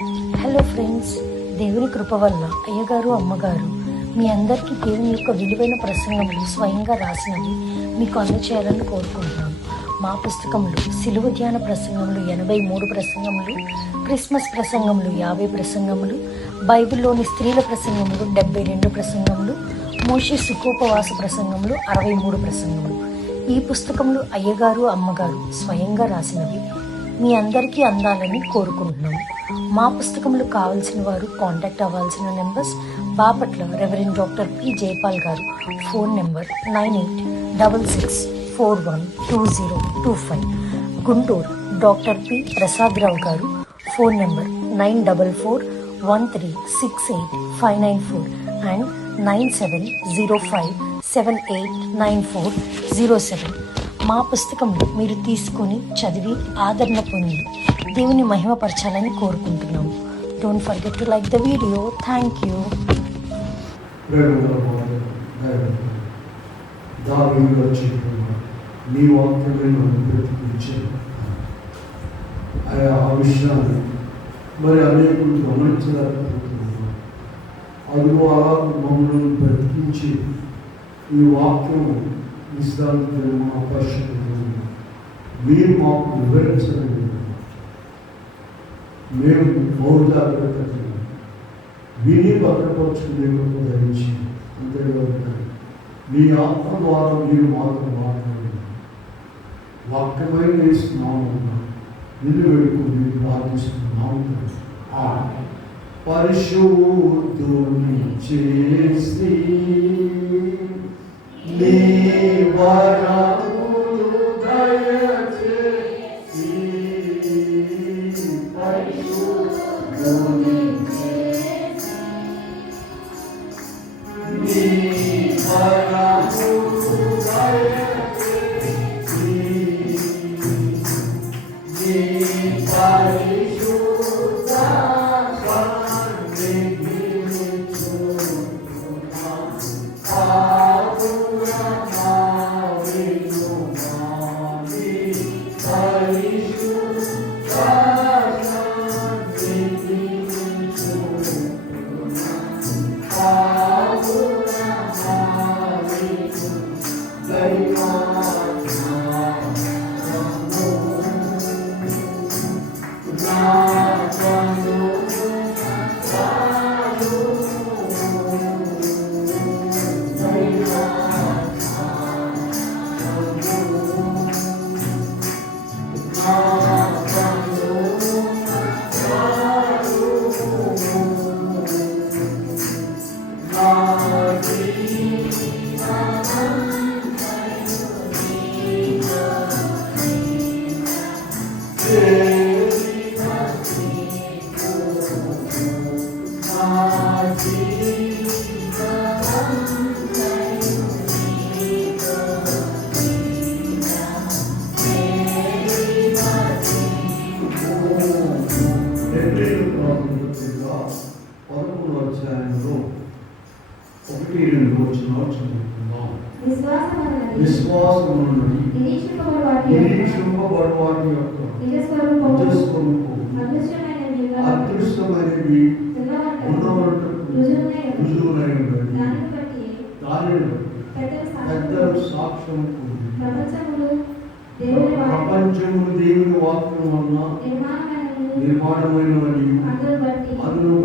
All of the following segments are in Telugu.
హలో ఫ్రెండ్స్, దేవుని కృప వల్ల అయ్యగారు అమ్మగారు మీ అందరికీ దేవుని యొక్క విలువైన ప్రసంగములు స్వయంగా రాసినవి మీకు అందచేయాలని కోరుకుంటున్నాను. మా పుస్తకంలో సిలువ ధ్యాన ప్రసంగములు 83 ప్రసంగములు, క్రిస్మస్ ప్రసంగములు 50 ప్రసంగములు, బైబిల్లోని స్త్రీల ప్రసంగములు 72 ప్రసంగములు, మోషే సుఖోపవాస ప్రసంగములు 63 ప్రసంగములు. ఈ పుస్తకములు అయ్యగారు అమ్మగారు స్వయంగా రాసినవి మీ అందరికీ అందాలని కోరుకుంటున్నాము. మా పుస్తకములు కావాల్సిన వారు కాంటాక్ట్ అవ్వాల్సిన numbers: Bapatla reverend doctor P Jayapal garu, phone number 9866412025. Guntur doctor P Prasad Rao garu, phone number 9413685994 and 9705789407. మా పుస్తకంలో మీరు తీసుకొని చదివి ఆదరణ పొంది దేవుని మహిమపరచాలని కోరుకుంటున్నాము. Don't forget to like the video. Thank you. ఆ విషయాన్ని మరి అనేకులు గమనించలేకపోతున్నారు. అందులో అలా మమ్మల్ని బ్రతికించి ఈ వాక్యం విశ్రాంతి మా పరిశుద్ధులు మీరు మాకు వివరించలేదు. మేము మౌలికతను విని భద్రపరుచుకునే ధరించి అంతేకాదు మీ ఆత్మ ద్వారా మీరు మాకు మాట్లాడి వాక్యమైన వేస్తున్నాము నిన్ను వేడుకుని ప్రార్థిస్తున్నాము. పరిశుద్ధుని చేసి నీ వరములు దయచేసి పరిశుద్ధుని చేసి నీ వరములు దయచేసి నీ పరిశుద్ధ విశ్వాసం నిరీక్షింపబడు వాటి యొక్క అదృష్టమైనవి రుజువునై ఉన్నది. దానిని పెద్దలు సాక్ష్యం ప్రపంచము దేవుని వాక్యం వలన నిర్మాణమైనవని అందులో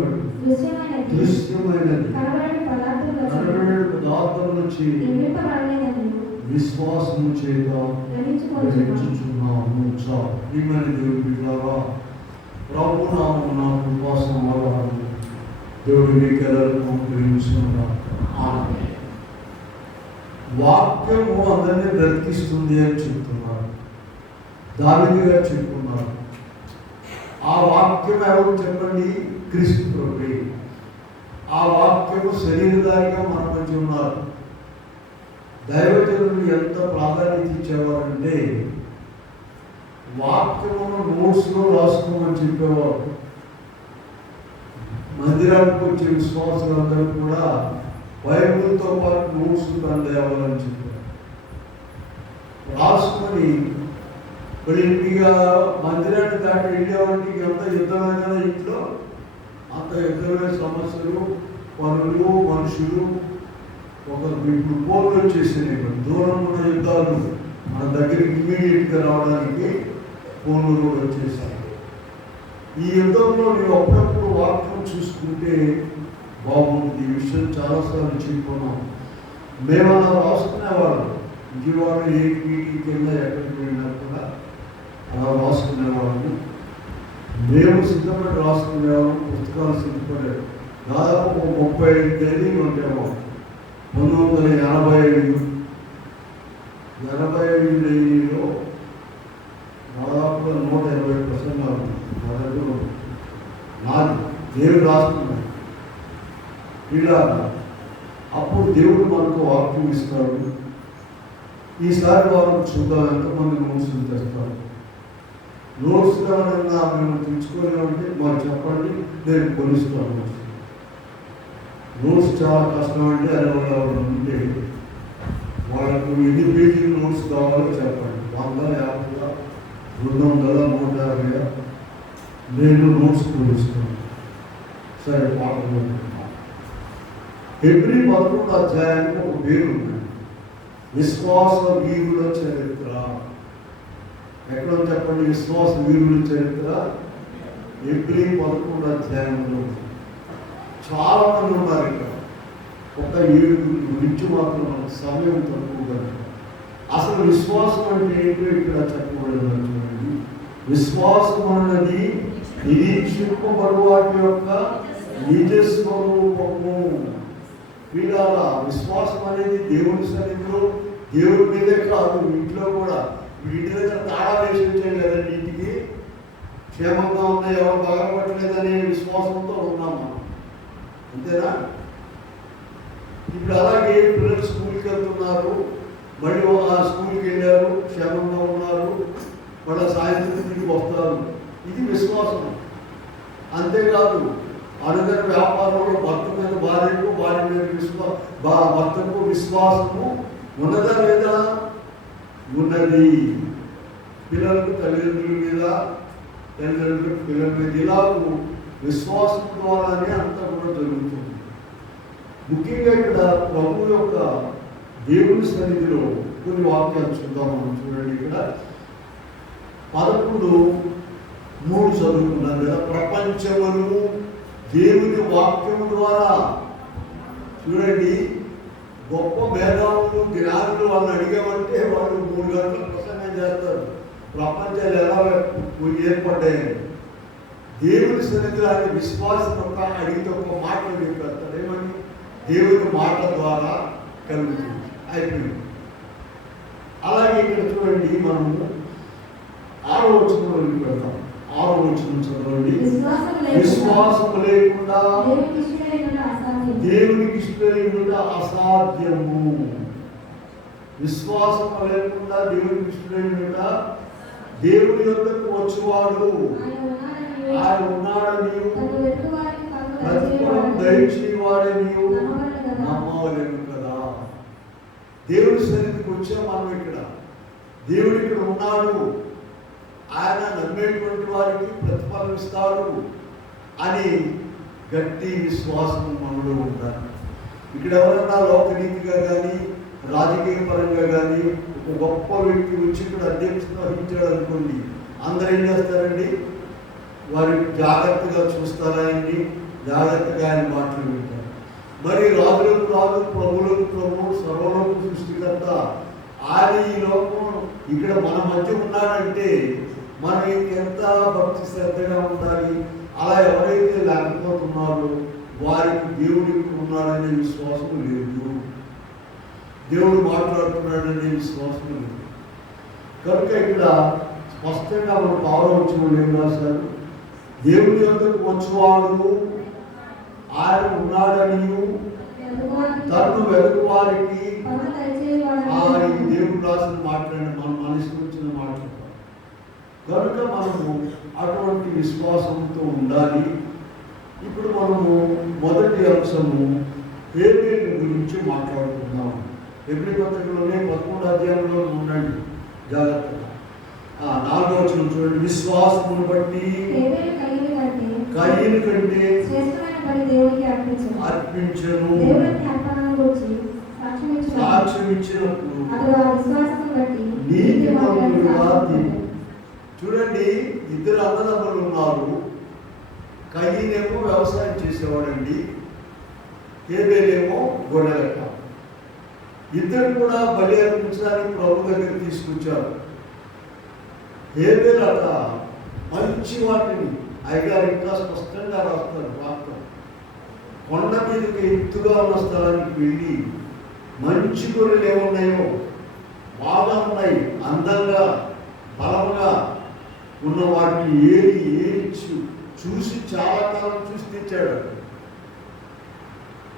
దృశ్యమైనది పదార్థం నుంచి విశ్వాసము చేత గ్రహించుచున్నాము. ప్రియమైన దేవుని బిడ్డలారా, ప్రభు నామమున కృపా సమాధానం దేవుడు మీకెల్లరికీ అనుగ్రహించునుగాక. ఆమేన్. వాక్యము అందరినీ బ్రతికిస్తుంది అని చెప్తున్నారు. దావీదు గారు చెప్తున్నారు. ఆ వాక్యం ఎవరు చెప్పండి? క్రీస్తు ప్రభువే. ఆ వాక్యము శరీరధారిగా మన మధ్య ఉన్నారు. దైవజనులు ఎంత ప్రాధాన్యత ఇచ్చేవారంటే వాక్యమును నోట్స్లో రాసుకోమని చెప్పేవారు. మందిరానికి వచ్చే విశ్వాసులందరూ కూడా బైబిల్తో పాటు నోట్స్ అందేవాలని చెప్పారు. రాసుకొని ఇప్పుడు ఇంటిగా మందిరాన్ని దాటి వెళ్ళేవాడికి ఎంత యుద్ధమైనా ఇంట్లో అంత యుద్ధమైన సమస్యలు, పనులు, మనుషులు, ఇప్పుడు పోర్లు వచ్చేసినాయి. దూరం ఉన్న యుద్ధాలు మన దగ్గరికి ఇమ్మీడియట్గా రావడానికి ఫోన్లు కూడా వచ్చేసాయి. ఈ యుద్ధంలో నేను అప్పుడప్పుడు వాక్యం చూసుకుంటే బాగుంటుంది. ఈ విషయం చాలాసార్లు చెప్పుకున్నాం. మేము అలా రాసుకునేవాళ్ళం. విజయవాడ ఏ మీటింగ్ కింద ఎక్కడికి వెళ్ళినా కూడా అలా రాసుకునేవాళ్ళము. మేము సిద్ధపడి రాసుకునేవాళ్ళం. పుస్తకాలు సిద్ధపడేవి. దాదాపు 35 తేదీలు ఉంటాము. 1985 తేదీలో దాదాపుగా 120% నా దగ్గర నాది దేవుడు రాసుకున్నాడు. ఇలా అప్పుడు దేవుడు మనకు వాక్యం ఇస్తాడు. ఈసారి వాళ్ళు చూద్దాం ఎంతమంది నోట్స్ తెస్తారు. నోట్స్ కావాలన్నా మేము తెచ్చుకోలేమంటే మాకు చెప్పండి, నేను కొనిస్తాను. నోట్స్ చాలా కష్టం అంటే అది వాళ్ళు ఉంటే వాళ్ళకు ఎన్ని పేజీలు నోట్స్ కావాలో చెప్పండి. 150, 200, 150 నేను నోట్స్ కొనిస్తాను. సరే పాటలు హెబ్రీ 11వ అధ్యాయానికి ఒక పేరు ఉంది, విశ్వాస వీరుల చరిత్ర. ఎక్కడో చెప్పండి, విశ్వాస వీరుల చరిత్ర హెబ్రీ 11వ అధ్యాయంలో. చాలా మంది ఉన్నారు ఇక్కడ. ఒక 7 గురించి మాత్రం మనకు సమయం తక్కువగా. అసలు విశ్వాసం అంటే ఏంటో ఇక్కడ చెప్పబడినటువంటి విశ్వాసం అన్నది నిరీక్షింపబడు వాటి యొక్క నిజ స్వరూపము. వీళ్ళ విశ్వాసం అనేది దేవుని సన్నిధిలో దేవుడి మీదే కాదు, ఇంట్లో కూడా. వీటి దగ్గర తాళా వేసి ఉంచాం కదండి, ఇంటికి క్షేమంగా ఉన్నాయి, ఎవరు బాధపడలేదనే విశ్వాసంతో ఉన్నాం మనం, అంతేనా? ఇప్పుడు అలాగే పిల్లలు స్కూల్కి వెళ్తున్నారు, మళ్ళీ ఆ స్కూల్కి వెళ్ళారు, క్షేమంగా ఉన్నారు, మళ్ళీ సాయంత్రం ఇంటికి వస్తారు. ఇది విశ్వాసం. అంతేకాదు అనుగన వ్యాపారంలో భర్త మీద భార్యకు, భార్య మీద భర్తకు విశ్వాసము ఉన్నదా లేదా? ఉన్నది. పిల్లలకు తల్లిదండ్రుల మీద, తల్లిదండ్రులకు పిల్లల మీద, ఇలాగూ విశ్వాసం ద్వారానే అంతా కూడా జరుగుతుంది. ముఖ్యంగా ఇక్కడ ప్రభు యొక్క దేవుని సన్నిధిలో కొన్ని వాక్యాలు చూద్దాం మనం. చూడండి, ఇక్కడ 11:3 చదువుకున్నాం కదా. ప్రపంచమును దేవుని వాక్యము ద్వారా, చూడండి, గొప్ప మేధావులు, జ్ఞానులు వాళ్ళని అడిగామంటే వాళ్ళు 3 గంటలు ప్రసంగం చేస్తారు. ప్రపంచాలు ఎలా ఏర్పడ్డాయని. దేవుని సన్నిధిలో ఆయన విశ్వాసం ఒక అడిగితే ఒక మాట చెప్పేస్తాడు. ఏమని? దేవుని మాట ద్వారా కలుగుతుంది, అయిపోయింది. అలాగే ఇక్కడ చూడండి, మనము 6వ వచనంలోకి వెళ్తాం. 6వ వచనం చదవండి. విశ్వాసము లేకుండా దేవునికి ఇష్టమైనట అసాధ్యము. విశ్వాసము లేకుండా దేవునికి ఇష్టమైనట, దేవుని యొద్దకు వచ్చేవాడు ఆయన ఉన్నాడని ప్రతిఫలం దయచేవాడే నీవు నమ్మవలేను కదా. దేవుడి సన్నిధికి వచ్చాం మనం. ఇక్కడ దేవుడు ఇక్కడ ఉన్నాడు, ఆయన నమ్మేటువంటి వారికి ప్రతిఫలం ఇస్తాడు అని గట్టి విశ్వాసం మనలో ఉంటారు. ఇక్కడ ఎవరన్నా లోకనీతిగా కానీ, రాజకీయ పరంగా కానీ ఒక గొప్ప వ్యక్తి వచ్చి ఇక్కడ అధ్యక్షత వహించాడు అనుకోండి, అందరూ ఏం చేస్తారండి? వారి జాగ్రత్తగా చూస్తారు, ఆయన్ని జాగ్రత్తగా ఆయన మాటలు వింటారు. మరి రాజులకు రాజు, ప్రభువులకు ప్రభు, సర్వలోక సృష్టికర్త ఆయన ఈ లోకం ఇక్కడ మన మధ్య ఉన్నాడంటే మనం ఇంకెంత భక్తి శ్రద్ధగా ఉండాలి. అలా ఎవరైతే లేకపోతున్నారో వారికి దేవుడు ఇక్కడ ఉన్నాడనే విశ్వాసం లేదు, దేవుడు మాట్లాడుతున్నాడనే విశ్వాసం లేదు. కనుక ఇక్కడ స్పష్టంగా మనం పాల్గొచ్చిన ఏం రాశారు? దేవుడి యొద్దకు వచ్చేవాడు ఆయన ఉన్నాడని తను వెలుగు వారికి దేవుడు రాసిన మాట్లాడి మన మనసుకు వచ్చిన మాట్లాడు. కనుక మనము అటువంటి విశ్వాసంతో ఉండాలి. ఇప్పుడు మనము మొదటి అంశము హేబేలు గురించి మాట్లాడుకుందాం. హెబ్రీ పత్రికలోనే 11వ అధ్యాయంలో ఉండండి జాగ్రత్తగా. 4వ వచనం చూడండి. విశ్వాసమును బట్టి కయీను కంటే శ్రేష్టమైన బలి దేవునికి అర్పించెను. అర్పించెను. దేవునికి అర్పణను గూర్చి సాక్ష్యం ఇచ్చినప్పుడు అతడు ఆ విశ్వాసమును బట్టి నీతిమంతుడుగా సాక్ష్యం తీర్పు. చూడండి, ఇద్దరు అన్నదమ్ములు ఉన్నారు. కయీనేమో వ్యవసాయం చేసేవాడండి, హేబేలేమో గొర్రెల కాపరి. ఇద్దరు కూడా బలి అర్పించడానికి ప్రభు దగ్గర తీసుకొచ్చారు. హేబేల్ అట మంచి వాటిని, అయ్యగారు ఇంకా స్పష్టంగా రాస్తారు వాక్యం, కొండ మీదకి ఎత్తుగా ఉన్న స్థలానికి వెళ్ళి మంచి గొర్రెలు ఏమున్నాయో, బాగా ఉన్నాయి, అందంగా బలముగా ఉన్న వాటిని ఏరి చూసి చాలా కాలం చూసి తెచ్చాడు.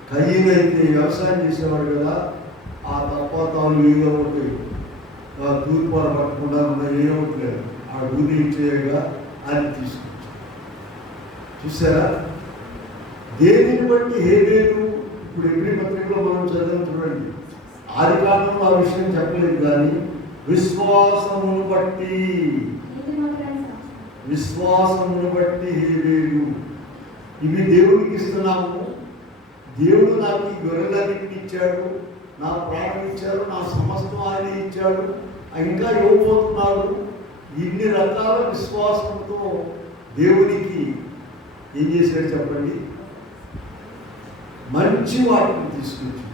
కయీను అయితే వ్యవసాయం చేసేవాడు కదా, ఆ తప్పతాలు ఏదో ఒకటి తూర్పు పట్టకుండా ఏదో ఒకటి లేదు, ఆ ఊరి చేయగా అది తీసుకొచ్చాడు. చూసారా, దేనిని బట్టి హేబేలు, ఇప్పుడు ఎబ్రీ పత్రికలో మనం చదివిన చూడండి, ఆది కాలంలో ఆ విషయం చెప్పలేదు, కానీ విశ్వాసమును బట్టి హేబేలు. ఇవి దేవునికి ఇస్తున్నాము, దేవుడు నాకు ఈ గొర్రెలన్నింటిని ఇచ్చాడు, నా ప్రాణం ఇచ్చాడు, నా సమస్తం ఆయన ఇచ్చాడు, ఇంకా ఇవ్వబోతున్నాడు. ఇన్ని రకాల విశ్వాసంతో దేవునికి ఏం చేశాడు చెప్పండి, మంచి వాటిని తీసుకొచ్చి.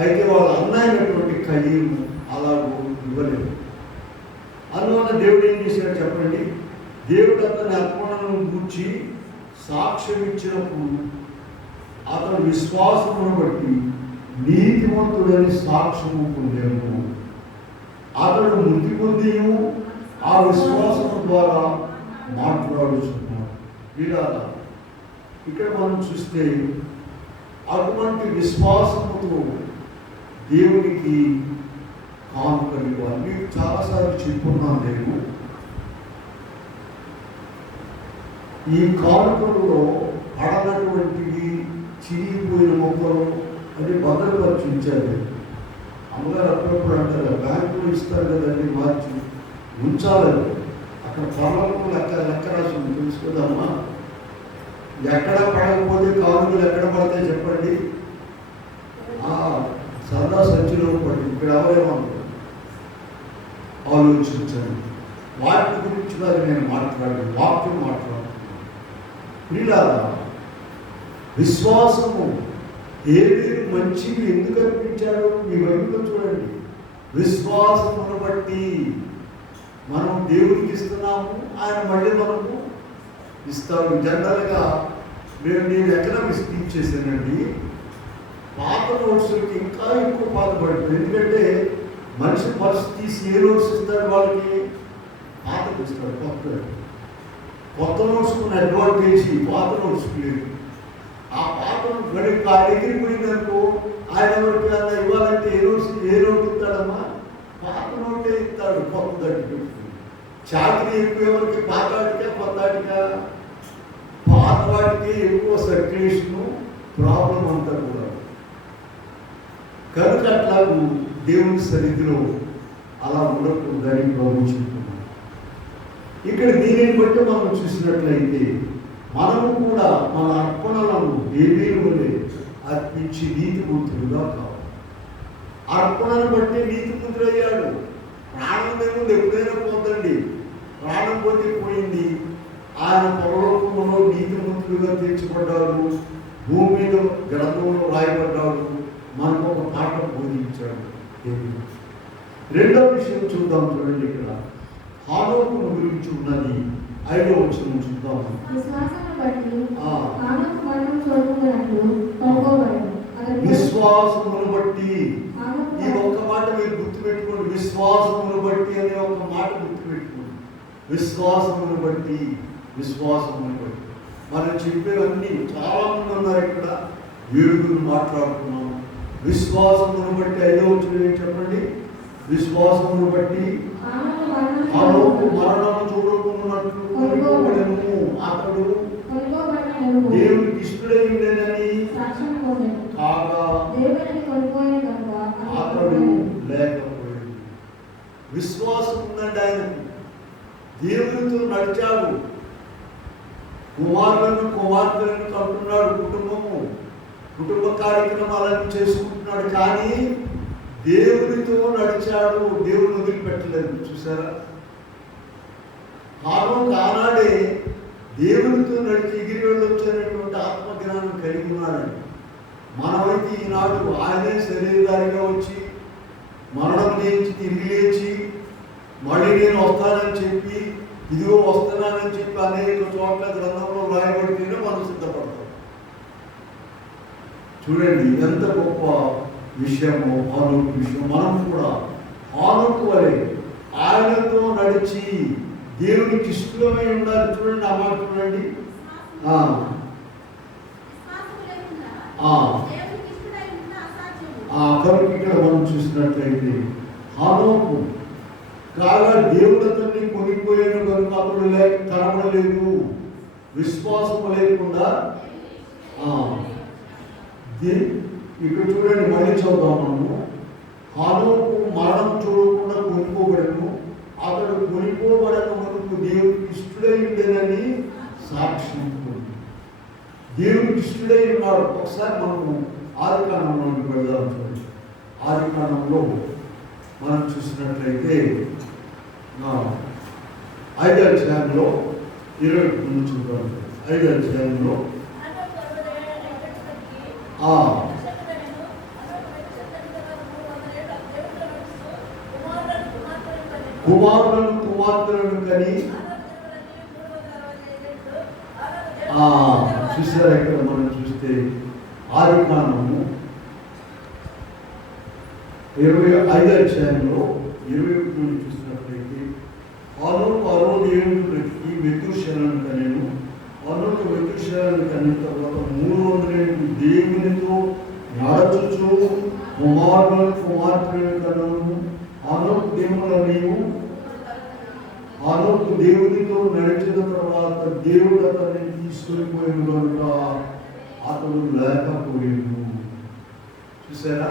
అయితే వాళ్ళ అన్నైనటువంటి కయీను అలాగూ ఇవ్వలేదు. అందువల్ల దేవుడు ఏం చేశాడు చెప్పండి, దేవుడు అతని అర్పణను గూర్చి సాక్ష్యం ఇచ్చినప్పుడు అతను విశ్వాసమును బట్టి నీతిమంతుడని సాక్ష్యము పొందాను. అతడు మృతి పొంది ఆ విశ్వాసము ద్వారా మాట్లాడుచున్నాడు. ఇలా ఇక్కడ మనం చూస్తే అటువంటి విశ్వాసముతో దేవునికి కానుకలు ఇవ్వాలి. మీకు చాలాసార్లు చెప్పుకున్నాను నేను, ఈ కానుకలలో పడనటువంటివి, చిరిగిపోయిన మొక్కలు అది భద్రపరిచి ఉంచాలి. అమ్మగారు అప్పుడప్పుడు అంటారు, బ్యాంకులు ఇస్తారు కదండి మార్చి ఉంచాలని. అక్కడ పర్లకు లెక్క రాసి ఉంది, తెలుసు కదమ్మా. ఎక్కడ పడకపోతే కానుకలు ఎక్కడ పడతాయి చెప్పండి, సరదా సంచిలో పడి. ఇక్కడ ఎవరేమనుకో ఆలోచించండి. వాటి గురించి కాదు నేను మాట్లాడాను, వాక్యం మాట్లాడుతున్నాను. ఇలా విశ్వాసము హేబేలు మంచివి ఎందుకు అర్పించాడు మీ బైబిల్లో చూడండి. విశ్వాసమును బట్టి మనం దేవుడికి ఇస్తున్నాము, ఆయన మళ్ళీ మనకు ఇస్తాడు. జనరల్గా నేను ఎకనామిక్స్ టీచ్ చేశానండి. పాత నోట్స్కి ఇంకా ఎక్కువ బాధపడుతుంది. ఎందుకంటే మనిషి పరిస్థితి తీసి ఏ నోట్స్ ఇస్తాడు వాళ్ళకి, పాతకు ఇస్తాడు. కొత్త నోట్స్ ఉన్న అడ్వాంటేజ్ పాత నోట్స్కి లేదు. ఆ పాత ఎగిరిపోయిందనుకో, ఆయన ఎవరికి అలా ఇవ్వాలంటే ఏ నోట్ ఇస్తాడమ్మా, పాత నోటే ఇస్తాడు. కొత్త దట్టి పెట్టుకుని చాకరీ ఎక్కువ ఎవరికి, పాత వాటికా కొత్త వాటికా? పాత వాటికి ఎక్కువ సర్క్యులేషను, ప్రాబ్లం అంతా కూడా. కనుక అట్లాగూ దేవుని సన్నిధిలో అలా ఉండకూడదని ప్రభు చెప్తున్నాం. ఇక్కడ దీనిని బట్టి మనం చూసినట్లయితే మనము కూడా మన అర్పణలను హేబేలు అర్పించి నీతిమంతులుగా కావాలి. అర్పణను బట్టి నీతిమంతుడయ్యాడు. ప్రాణం దేవుడు ఎప్పుడైనా పోతండి, ప్రాణం పోతే పోయింది. ఆయన పరలోకములో నీతిమంతులుగా తీర్చబడ్డాడు, భూమి మీద గ్రంథంలో రాయబడ్డాడు, మనకు ఒక పాఠం బోధించాడు. రెండో విషయం చూద్దాం చూడండి. ఇక్కడ హానోకును గురించి ఉన్నది 5వ వచనం చూద్దాం. విశ్వాసమును బట్టి హానోకు మరణం చూడకున్నట్లు కొనుక్కోబడెను. విశ్వాసమును బట్టి, ఈ ఒక్క మాట మీరు గుర్తుపెట్టుకోండి. విశ్వాసమును బట్టి అనే ఒక మాట గుర్తుపెట్టుకోండి. విశ్వాసమును బట్టి, విశ్వాసమును బట్టి. మనం చెప్పేవన్నీ చాలా మంది ఉన్నారు. ఇక్కడ 7 మాట్లాడుతున్నాం. విశ్వాసమును బట్టి 5వ వచనం ఏం చెప్పండి. విశ్వాసమును బట్టి హానోకు మరణము చూడకున్నట్లు కొనుక్కోబడెను. అతడు దేవునికి ఇష్టడైందని కాగా అతడు లేకపోయాడు. విశ్వాసం ఉందండి ఆయనకు. దేవునితో నడిచాడు. కుమారులను కుమార్తెలను కంటున్నాడు, కుటుంబ కార్యక్రమాలను చేసుకుంటున్నాడు. కానీ దేవునితో నడిచాడు, దేవుని వదిలిపెట్టలేదు. చూసారా, ఆనాడే దేవునితో నడిచి ఎగిరి వెళ్ళొచ్చినటువంటి ఆత్మజ్ఞానం కలిగి ఉన్నాడండి. మనమైతే ఈనాడు ఆయనే శరీరధారిగా వచ్చి మరణం లేచి తిరిగి లేచి మళ్ళీ నేను వస్తానని చెప్పి, ఇదిగో వస్తున్నానని చెప్పి అనేక చోట్ల గ్రంథంలో రాయబడితేనే మనం సిద్ధపడతాం. చూడండి ఎంత గొప్ప విషయమో హానోకు విషయం. మనం కూడా హానోకు వలె ఆయనతో నడిచి దేవునికి ఇష్టమై ఉండాలి. చూడండి ఆ మాట చూడండి. కనుక ఇక్కడ మనం చూసినట్లయితే హానోకు కాగా దేవుడు అతన్ని కొనిపోయాను కనుక అతడు కనబడలేదు, విశ్వాసం లేకుండా. ఇక్కడ చూడండి, మళ్ళీ చదువుతాం మనము. హానోకు మరణం చూడకుండా కొనిపోబడను, అతడు కొనిపోబడక మనకు దేవుడికి ఇష్టడై ఉండేదని సాక్ష్యం. దేవుడికి ఇష్టడై ఉన్నాడు. ఒకసారి మనము ఆదికాండంలోకి వెళ్దాం. చూడండి, ఆదికాండంలో మనం చూసినట్లయితే 5వ అధ్యాయంలో 20 నుంచి చూద్దాం. 5వ అధ్యాయంలో కుమారులను కుమార్తెలను కని చూసారా. ఇక్కడ మనం చూస్తే ఆదికాండము 25వ అధ్యాయంలో 21 నుంచి చూసినట్లయితే హానోకు దేవునికి మెతూషెలను కనెను. హానోకు మెతూషెలను కనిన తర్వాత 300 దేవునితో నడుచుచు కుమారులను కుమార్తెలను కనను. హానోకు దేవునితో నడిచిన తర్వాత దేవుడు అతన్ని తీసుకుపోయిన కనుక అతడు లేకపోయాడు. చూసారా,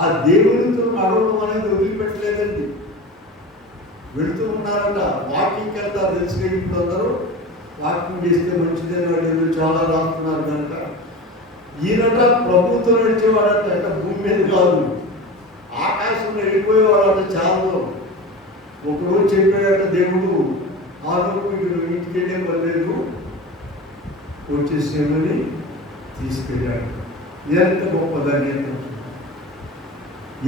ఆ దేవునితో నడవడం అనేది వదిలిపెట్టలేదండి. వెళుతూ ఉన్నారంట. వాకింగ్కి వెళ్తా తెలుసుగా. ఇప్పుడు అందరూ వాకింగ్ చేస్తే మంచిదే వాళ్ళు చాలా రాస్తున్నారు కనుక ఈయనట ప్రభుత్వం నడిచేవాడంట. అంటే భూమి మీద కాదు, ఆకాశంలో వెళ్ళిపోయేవాడంట. చాలా ఒకరోజు చెప్పాడట దేవుడు, హానోకు ఇంటికి వెళ్ళే పర్లేదు, వచ్చేసేమని తీసుకెళ్ళాడు. ఎంత గొప్ప ధన్యత!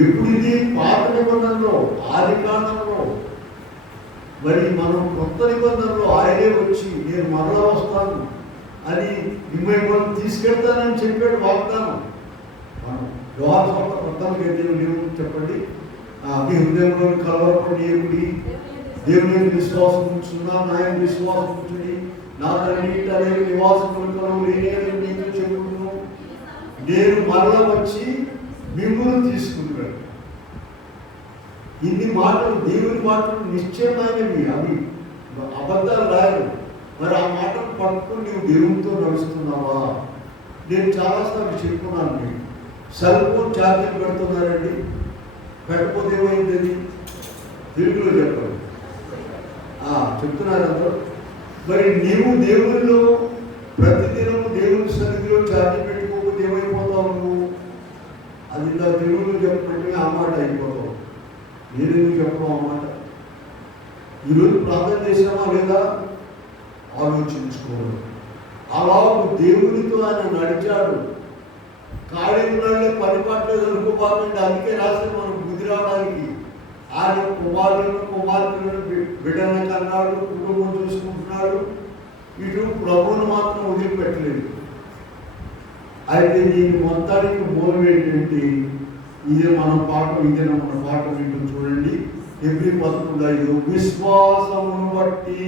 ఎప్పుడు ఇది పాత నిబంధనలో, ఆదికాండంలో. మరి మనం కొత్త నిబంధనలో ఆయనే వచ్చి నేను మరలా వస్తాను అని మిమ్మల్ని తీసుకెళ్తానని చెప్పాడు వాగ్దానం. మనం యోహాను కొత్తగా దేవుడు చెప్పండి, మీ హృదయంలో కలవరపడి దేవుని విశ్వాసం ఉంచున్నా, నాయన విశ్వాసం ఉంచుని, నా తల్లి అనేక నివాసములు నీతో చెప్పుకున్నాను, నేను మరలా వచ్చి మిమ్మల్ని తీసుకుంటాడు. ఇన్ని మాటలు దేవుని మాటలు నిశ్చయమైనవి, అవి అబద్ధాలు రాయరు. మరి ఆ మాటలు పట్టుకుని నువ్వు దేవునితో నడుస్తున్నావా? నేను చాలాసార్లు చెప్పుకున్నాను. మీకు సెల్ ఫోన్ ఛార్జింగ్ పెడుతున్నారండి, పెట్టకపోతే ఏమైంది? తెలుగులో చెప్పండి. చెప్తున్నారు అందరూ. మరి నీవు దేవునిలో ప్రతిదినము దేవుని సన్నిధిలో ఛార్జింగ్ పెట్టుకోకపోతే ఏమైపోతావు నువ్వు? అది నా తెలుగులో చెప్పండి, ఆ మాట అయిపోతావు. నేను ఎందుకు చెప్పడం ఆ మాట? ఈరోజు ప్రార్థన చేసామా లేదా ఆలోచించుకోవాలి. అలా దేవునితో ఆయన నడిచాడు. ఖాళీ ఉన్నాళ్ళే పనిపట్టలేదు అనుకోబాకండి. అందుకే రాసి మనం బుద్ధి రావడానికి ఆయన కుమారులను కుమార్తెలను బిడ్డలను కన్నాడు, కుటుంబం చూసుకుంటున్నాడు. ఇటు ప్రభువును మాత్రం వదిలిపెట్టలేదు. అయితే దీని మొత్తానికి మూలం ఏంటంటే ఇదే మన పాఠం వింటూ చూడండి. హెబ్రీ 11:5 విశ్వాసమును బట్టి.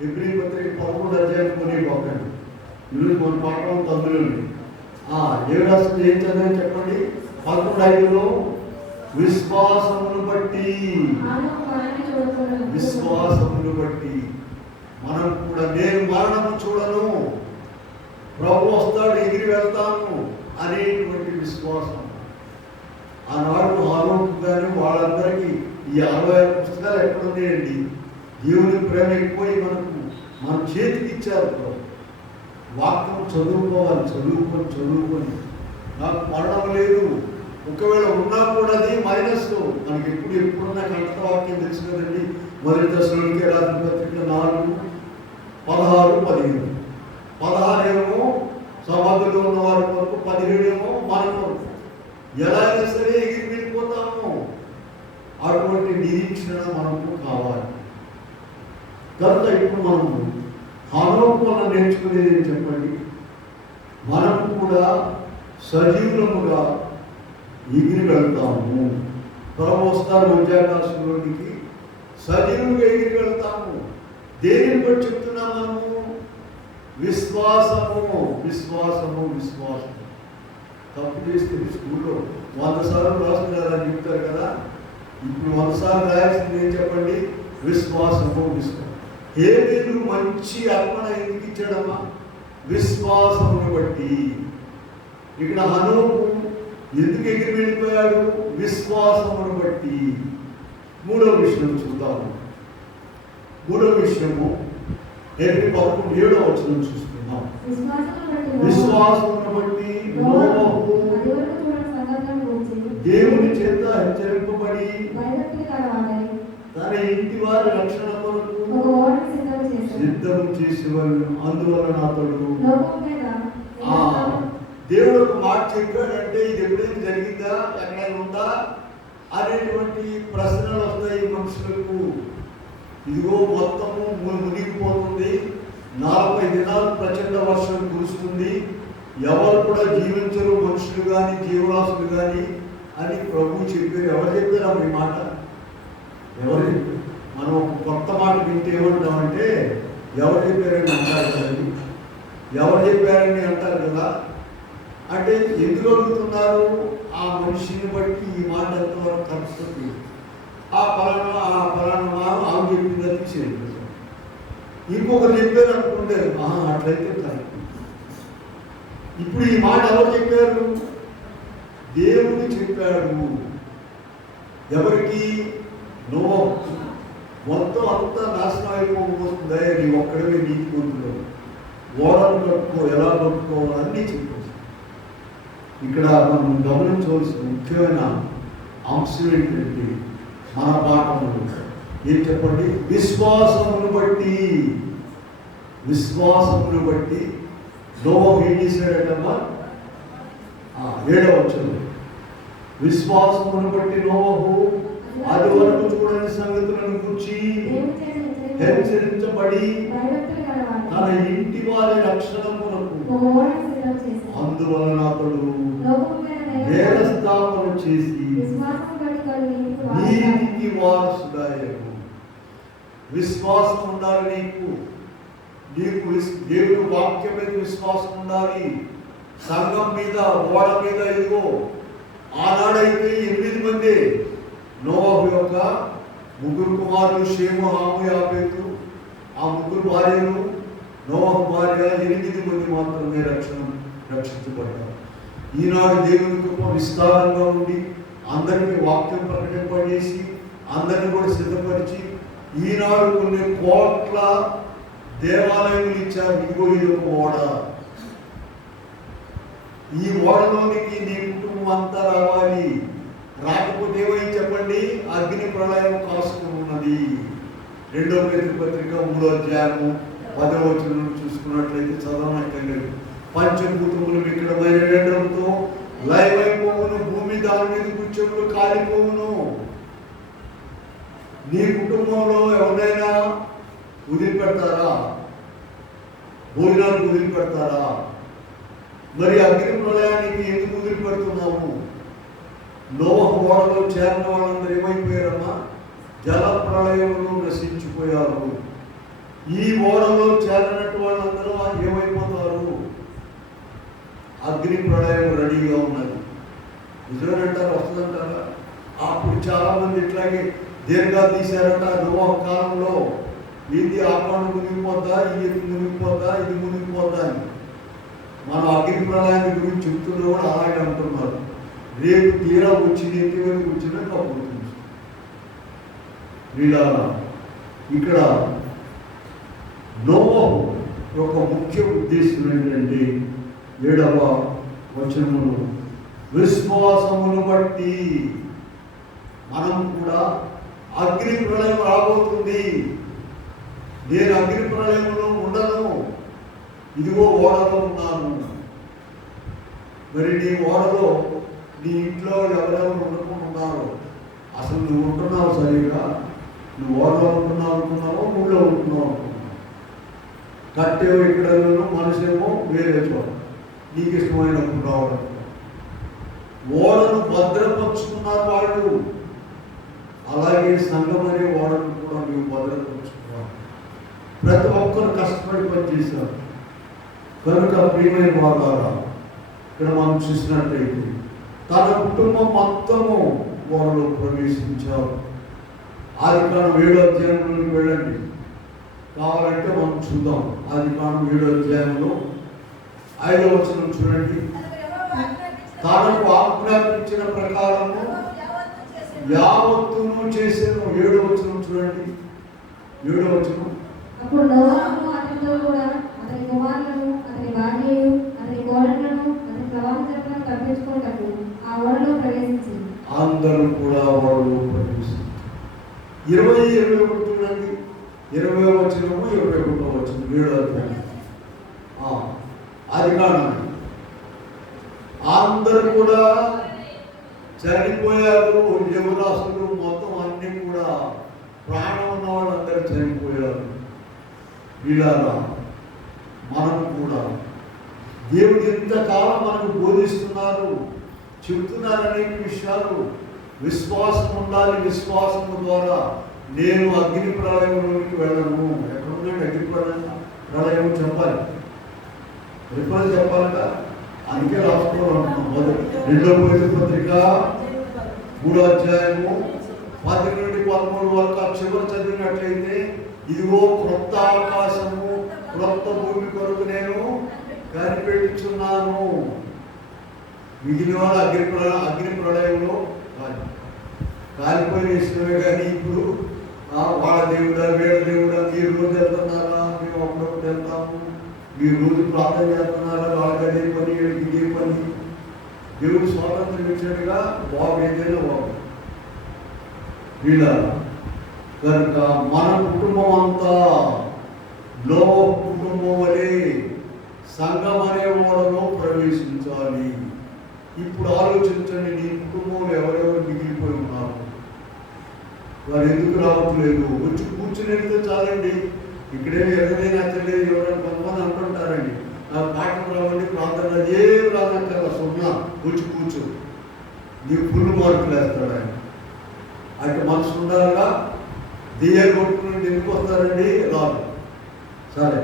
హెబ్రీ పత్రిక 11వ అధ్యాయం కొనిపోకండి. ఈరోజు మన పాఠం తమిళండి. ఏడు అసలు ఏం చదివి చెప్పండి. 11:5లో విశ్వాసమును బట్టి. విశ్వాసమును బట్టి మనం కూడా నేను మరణము చూడను, ప్రభు వస్తాడు, ఎగిరి వెళ్తాను అనేటువంటి విశ్వాసం. ఆనాడు హానోకు కానీ వాళ్ళందరికీ ఈ 66 పుస్తకాలు ఎక్కడ ఉన్నాయండి? దేవుని ప్రేమ ఎక్కువై మనకు మన చేతికి ఇచ్చారు ప్రభు. వాక్యం చదువుకోవాలి, చదువుకొని నాకు మరణం లేదు, ఒకవేళ ఉన్నా కూడా అది మైనస్. మనకి ఎప్పుడున్నా కంట వాక్యం తెలుసు కదండి. మొదటి దశలోకి రాసిన పత్రిక 4:16-15. 16 ఏమో సమాధిలో ఉన్న వారి కొరకు, 17 ఏమో మన కొరకు. ఎలా అయినా సరే ఎగిరి వెళ్ళిపోతాము. అటువంటి నిరీక్షణ మనకు కావాలి. కనుక ఇప్పుడు మనము హనోకు మనం నేర్చుకునేది ఏం చెప్పండి? మనం కూడా సజీవులముగా ఎగిరి వెళ్తాము. ప్రభు వస్తారు మధ్యాకాశంలోనికి, సజీవులుగా ఎగిరి వెళ్తాము. దేనిని బట్టి చెప్తున్నాం మనము? విశ్వాసము. తప్పు చేస్తే స్కూల్లో 100 సార్లు రాసుకున్నారని చెప్తారు కదా. ఇప్పుడు 100 సార్లు రాయాల్సింది ఏం చెప్పండి? విశ్వాసము. హేబేలు మంచి అర్పణ ఎందుకు ఇచ్చాడమ్మా? విశ్వాసమును బట్టి. ఇక్కడ హనోకు ఎందుకు ఎగిరి వెళ్ళిపోయాడు? విశ్వాసమును బట్టి. మూడవ విషయం చూద్దాము. మూడవ విషయము Hebrew 11:7 చూస్తున్నాం. విశ్వాసమును బట్టి నోవహు దేవుని చేత హెచ్చరింపబడి తన ఇంటి వారి రక్షణ కొరకు సిద్ధం చేసేవాళ్ళు. అందువలన అతడు దేవుడు ఒక మాట చెప్పాడంటే ఇది ఎప్పుడైనా జరిగిందా, ఎక్కడైనా ఉందా అనేటువంటి ప్రశ్నలు వస్తాయి మనుషులకు. ఇదిగో మొత్తము మునిగిపోతుంది, 40 దినాలు ప్రచండ వర్షం కురుస్తుంది, ఎవరు కూడా జీవించరు, మనుషులు కానీ జీవరాశులు కానీ అని ప్రభు చెప్పారు. ఎవరు చెప్పారు ఈ మాట? ఎవరు చెప్పారు? మనం ఒక కొత్త మాట వింటే ఏమంటామంటే ఎవరు చెప్పారని అంటారు కదండి. ఎవరు చెప్పారని అంటారు కదా. అంటే ఎందుకు అడుగుతున్నారు? ఆ మనిషిని బట్టి ఈ మాట ఎంతవరకు కలుస్తుంది. ఆ పలానా ఆమె చెప్పిందని తీసేది. ఇంకొకరు చెప్పారు అనుకుంటే అట్లయితే కరెక్ట్. ఇప్పుడు ఈ మాట ఎవరు చెప్పారు? దేవుడు చెప్పాడు. ఎవరికి? నోవహుకు. మొత్తం అంతా నాశనం అయిపోతుందా, నీ ఒక్కడమే నీటి గొంతులో ఓడను కట్టుకో, ఎలా కట్టుకోవాలో అన్నీ చెప్పారు. ఇక్కడ మనం గమనించవలసిన ముఖ్యమైన అంశం ఏంటంటే మన పాఠములు ఏం చెప్పండి? విశ్వాసమును బట్టి నోవహు ఏం చేశాడటమ్మా? 7వ వచనం. విశ్వాసమును బట్టి నోవహు అది వరకు చూడని సంగతులను గురించి హెచ్చరించబడి తన ఇంటి వారి రక్షణ కొరకు అందువలన అతడు వేలస్థాపన చేసి నీతికి వారసుడాయను. విశ్వాసం ఉండాలి నీకు దేవుని వాక్యం మీద విశ్వాసం ఉండాలి. సంఘం మీద, ఓడ మీద. ఇదిగో ఆనాడైతే 8 మంది నోవహు యొక్క 3 కుమారులు షేము, హాము, యాఫెతు, ఆ 3 భార్యలు, నోవహు భార్య 8 మంది మాత్రమే రక్షించబడ్డారు. ఈనాడు దేవుని కృప విస్తారంగా ఉండి అందరికీ వాక్యం ప్రకటింపజేసి అందరిని కూడా సిద్ధపరిచి ఈనాడు కొన్ని కోట్ల దేవాలయములు ఇచ్చారు. ఇదిగో ఇది ఒక ఓడ. ఈ ఓడలోనికి నీ కుటుంబం అంతా రావాలి. రాకపోతే ఏమై చెప్పండి? అగ్ని ప్రళయం కాసుకుని ఉన్నది. 2వ పేతురు పత్రిక 3వ అధ్యాయము 10వ వచనం చూసుకున్నట్లయితే చదవనక్కర్లేదు. పంచభూతములు వికటమైన వేంద్రంతో లయమైపోవును, భూమి దాని మీద కూర్చోములు కాలిపోవును. నీ కుటుంబంలో ఎవరైనా వదిలిపెడతారా? భోజనానికి వదిలిపెడతారా? మరి అగ్ని ప్రళయానికి ఎందుకు వదిలిపెడుతున్నాము? నోవహు ఓడలో చేరిన వాళ్ళందరూ ఏమైపోయారమ్మా? జల ప్రళయంలో నశించిపోయారు. ఈ ఓడలో చేరినట్టు వాళ్ళందరూ ఏమైపోతారు? అగ్ని ప్రళయం రెడీగా ఉన్నది. నిజమేనంటారా? వస్తుందంటారా? అప్పుడు చాలా మంది ఇట్లాగే దీర్ఘాలు తీశారట. నోవహు కాలంలో ఇది ఆపణ మునిగిపోద్దా, ఇది మునిగిపోద్దా, ఇది మునిగిపోద్దా అని. మనం అగ్ని ప్రళయాన్ని గురించి చెప్తున్నా కూడా అలాగే అంటున్నారు. రేపు తీరా వచ్చి ఎటువంటి వచ్చినా కప్పుతుంది. వీళ్ళ ఇక్కడ నోవహు యొక్క ముఖ్య ఉద్దేశం ఏంటంటే 7వ వచనములో విశ్వాసమును బట్టి మనం కూడా అగ్ని ప్రళయం రాబోతుంది, నేను అగ్ని ప్రళయంలో ఉండను, ఇదిగో ఓడలో ఉన్నాను. మరి నీ ఓడలో నీ ఇంట్లో ఎవరెవరు ఉండకుంటున్నారు? అసలు నువ్వు ఉంటున్నావు సరిగా? నువ్వు ఓడలో ఉంటున్నావు అనుకున్నావో ఊళ్ళో ఉంటున్నావు అనుకున్నావు? కట్టేవో ఇక్కడ మనిషేమో వేరే చోట నీకు ఇష్టమైనప్పుడు రావడం. ఓడను భద్రపరుచుకున్నారు వాళ్ళు. అలాగే సంఘం అనే ఓడను కూడా మేము భద్రపరుచుకున్నాం. ప్రతి ఒక్కరు కష్టపడి పనిచేశారు. కనుక ప్రియమైన వారు ఇక్కడ మనం చూసినట్లయితే తన కుటుంబం మొత్తము ఓడలో ప్రవేశించారు. ఆదికాండం 7వ అధ్యాయంలోకి వెళ్ళండి, కావాలంటే మనం చూద్దాం. ఆదికాండం 7వ అధ్యాయంలో 5వ వచనం చూడండి. తనకు ఆజ్ఞాపించిన ప్రకారము యావత్తును చేసేను. 7వ వచనం చూడండి. 7వ వచనం. అప్పుడు నోవహును అతనితో కూడా అతని కుమారులను, అతని భార్యను, అతని కోడళ్లను, అతని ప్రవాహకులను తప్పించుకోటకు ఆ ఓడలో ప్రవేశించింది. అందరూ కూడా ఓడలో ప్రవేశించారు. 20-21 చూడండి. 20వ వచనము 21వ వచనం 7వ అధ్యాయం. అది కాదు, అందరూ కూడా చనిపోయారు. యువరాశులు మొత్తం అన్ని కూడా ప్రాణం ఉన్న వాళ్ళందరూ చనిపోయారు. వీళ్ళారా మనం కూడా దేవుడు ఎంతకాలం మనకు బోధిస్తున్నారు, చెప్తున్నారు అనేక విషయాలు. విశ్వాసం ఉండాలి. విశ్వాసం ద్వారా నేను అగ్ని ప్రళయంలోనికి వెళ్ళను. ఎక్కడున్నాడు అగ్ని ప్రళయం? చెప్పాలి, ఎప్పుడు చెప్పాలట. అందుకే రాసుకోవాలనుకున్నాం. 2వ పత్రిక 3వ అధ్యాయము 10 నుండి 13 వరకు ఆ చివరి చదివినట్లయితే, ఇదిగో క్రొత్త ఆకాశము క్రొత్త భూమి కొరకు నేను కనిపెట్టుచున్నాను. మిగిలిన వాళ్ళు అగ్ని ప్రళయంలో కాలిపోయిన ఇష్టమే. కానీ ఇప్పుడు వాళ్ళ దేవుడా వీళ్ళ దేవుడా, మీరు రోజు వెళ్తున్నారా? మేము అప్పుడప్పుడు వెళ్తాము. మీరు రోజు ప్రార్థన చేస్తున్నారా? వాళ్ళకి అదే పని, ఇదే పని. దేవుడు స్వాతంత్రం ఇచ్చాడుగా, బాబు ఏదైనా బాబు. వీళ్ళ కనుక మన కుటుంబం అంతా నోవహు కుటుంబం వలె సంఘం అనే ఓడలో ప్రవేశించాలి. ఇప్పుడు ఆలోచించండి, నీ కుటుంబంలో ఎవరెవరు మిగిలిపోయి ఉన్నారు? వారు ఎందుకు రావట్లేదు? వచ్చి కూర్చుని వెళ్తే చాలండి. ఇక్కడేమి ఎక్కడే నచ్చలేదు. ఎవరైనా కొంతమంది అంటుంటారండి, నాకు పాఠం రావండి, ప్రార్థన ఏం రాదంటారా? సున్నా, వచ్చి కూర్చో, నీకు ఫుల్ మార్కులు వేస్తాడు ఆయన. అంటే మనసు ఉండాలిగా. దియ్య కొట్టుకుని ఎందుకు వస్తారండి? రాదు. సరే,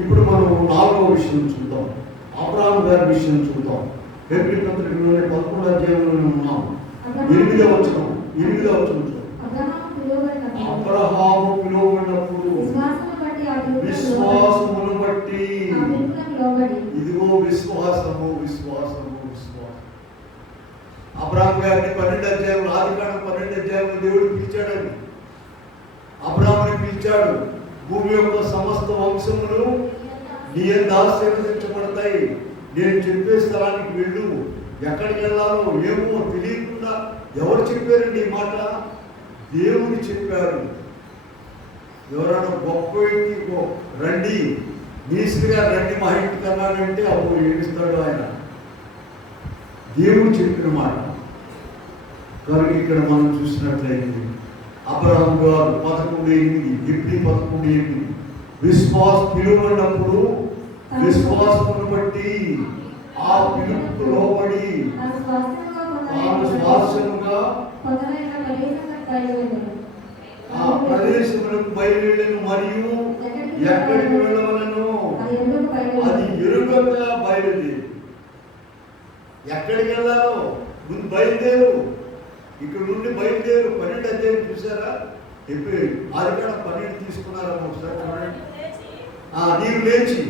ఇప్పుడు మనం 4వ విషయం చూద్దాం. అబ్రహాము గారి విషయం చూద్దాం. హెబ్రీ పత్రికలోనే 11వ అధ్యాయంలోనే ఉన్నాం. 8వ వచనం చూద్దాం. అబ్రహాము పిలువబడినప్పుడు విశ్వాసమును బట్టి, ఇదిగో విశ్వాసము. అబ్రహాము గారిని 12వ అధ్యాయం, ఆదికాండం 12వ అధ్యాయంలో దేవుడు పిలిచాడని. అబ్రహాముని పిలిచాడు. భూమి యొక్క సమస్త వంశములు నీ యందు ఆశీర్వదించబడతాయి. నేను చెప్పే స్థలానికి వెళ్ళు. ఎక్కడికి వెళ్ళాలో ఏమో తెలియకుండా ఎవరు చెప్పారండి ఈ మాట? దేవుడు చెప్పారు. ఎవరైనా గొప్ప వ్యక్తి రండి, మినిస్ట్రీగా రండి మా ఇంటికి అన్నాడంటే అప్పుడు ఏమిస్తాడు ఆయన? దేవుడు చెప్పిన మాట. కనుక ఇక్కడ మనం చూసినట్లయింది అబ్రహాము గారు 11:8, హెబ్రీ 11:8 పిలువబడినప్పుడు విశ్వాసమును బట్టి ఆ పిలుపుకు లోబడి తాను స్వాస్థ్యముగా ఆ ప్రదేశములకు బయలుదేరను. మరియు ఎక్కడికి వెళ్ళవలను అది ఎరుగక బయలుదేరి. ఎక్కడికి వెళ్ళాలో ముందు బయలుదేరు. ఇక్కడ నుండి బయలుదేరు. 12వ అధ్యాయం చూసారా? చెప్పి ఆదికాండం 12 తీసుకున్నారా? ఒకసారి చూడండి. నీవు లేచి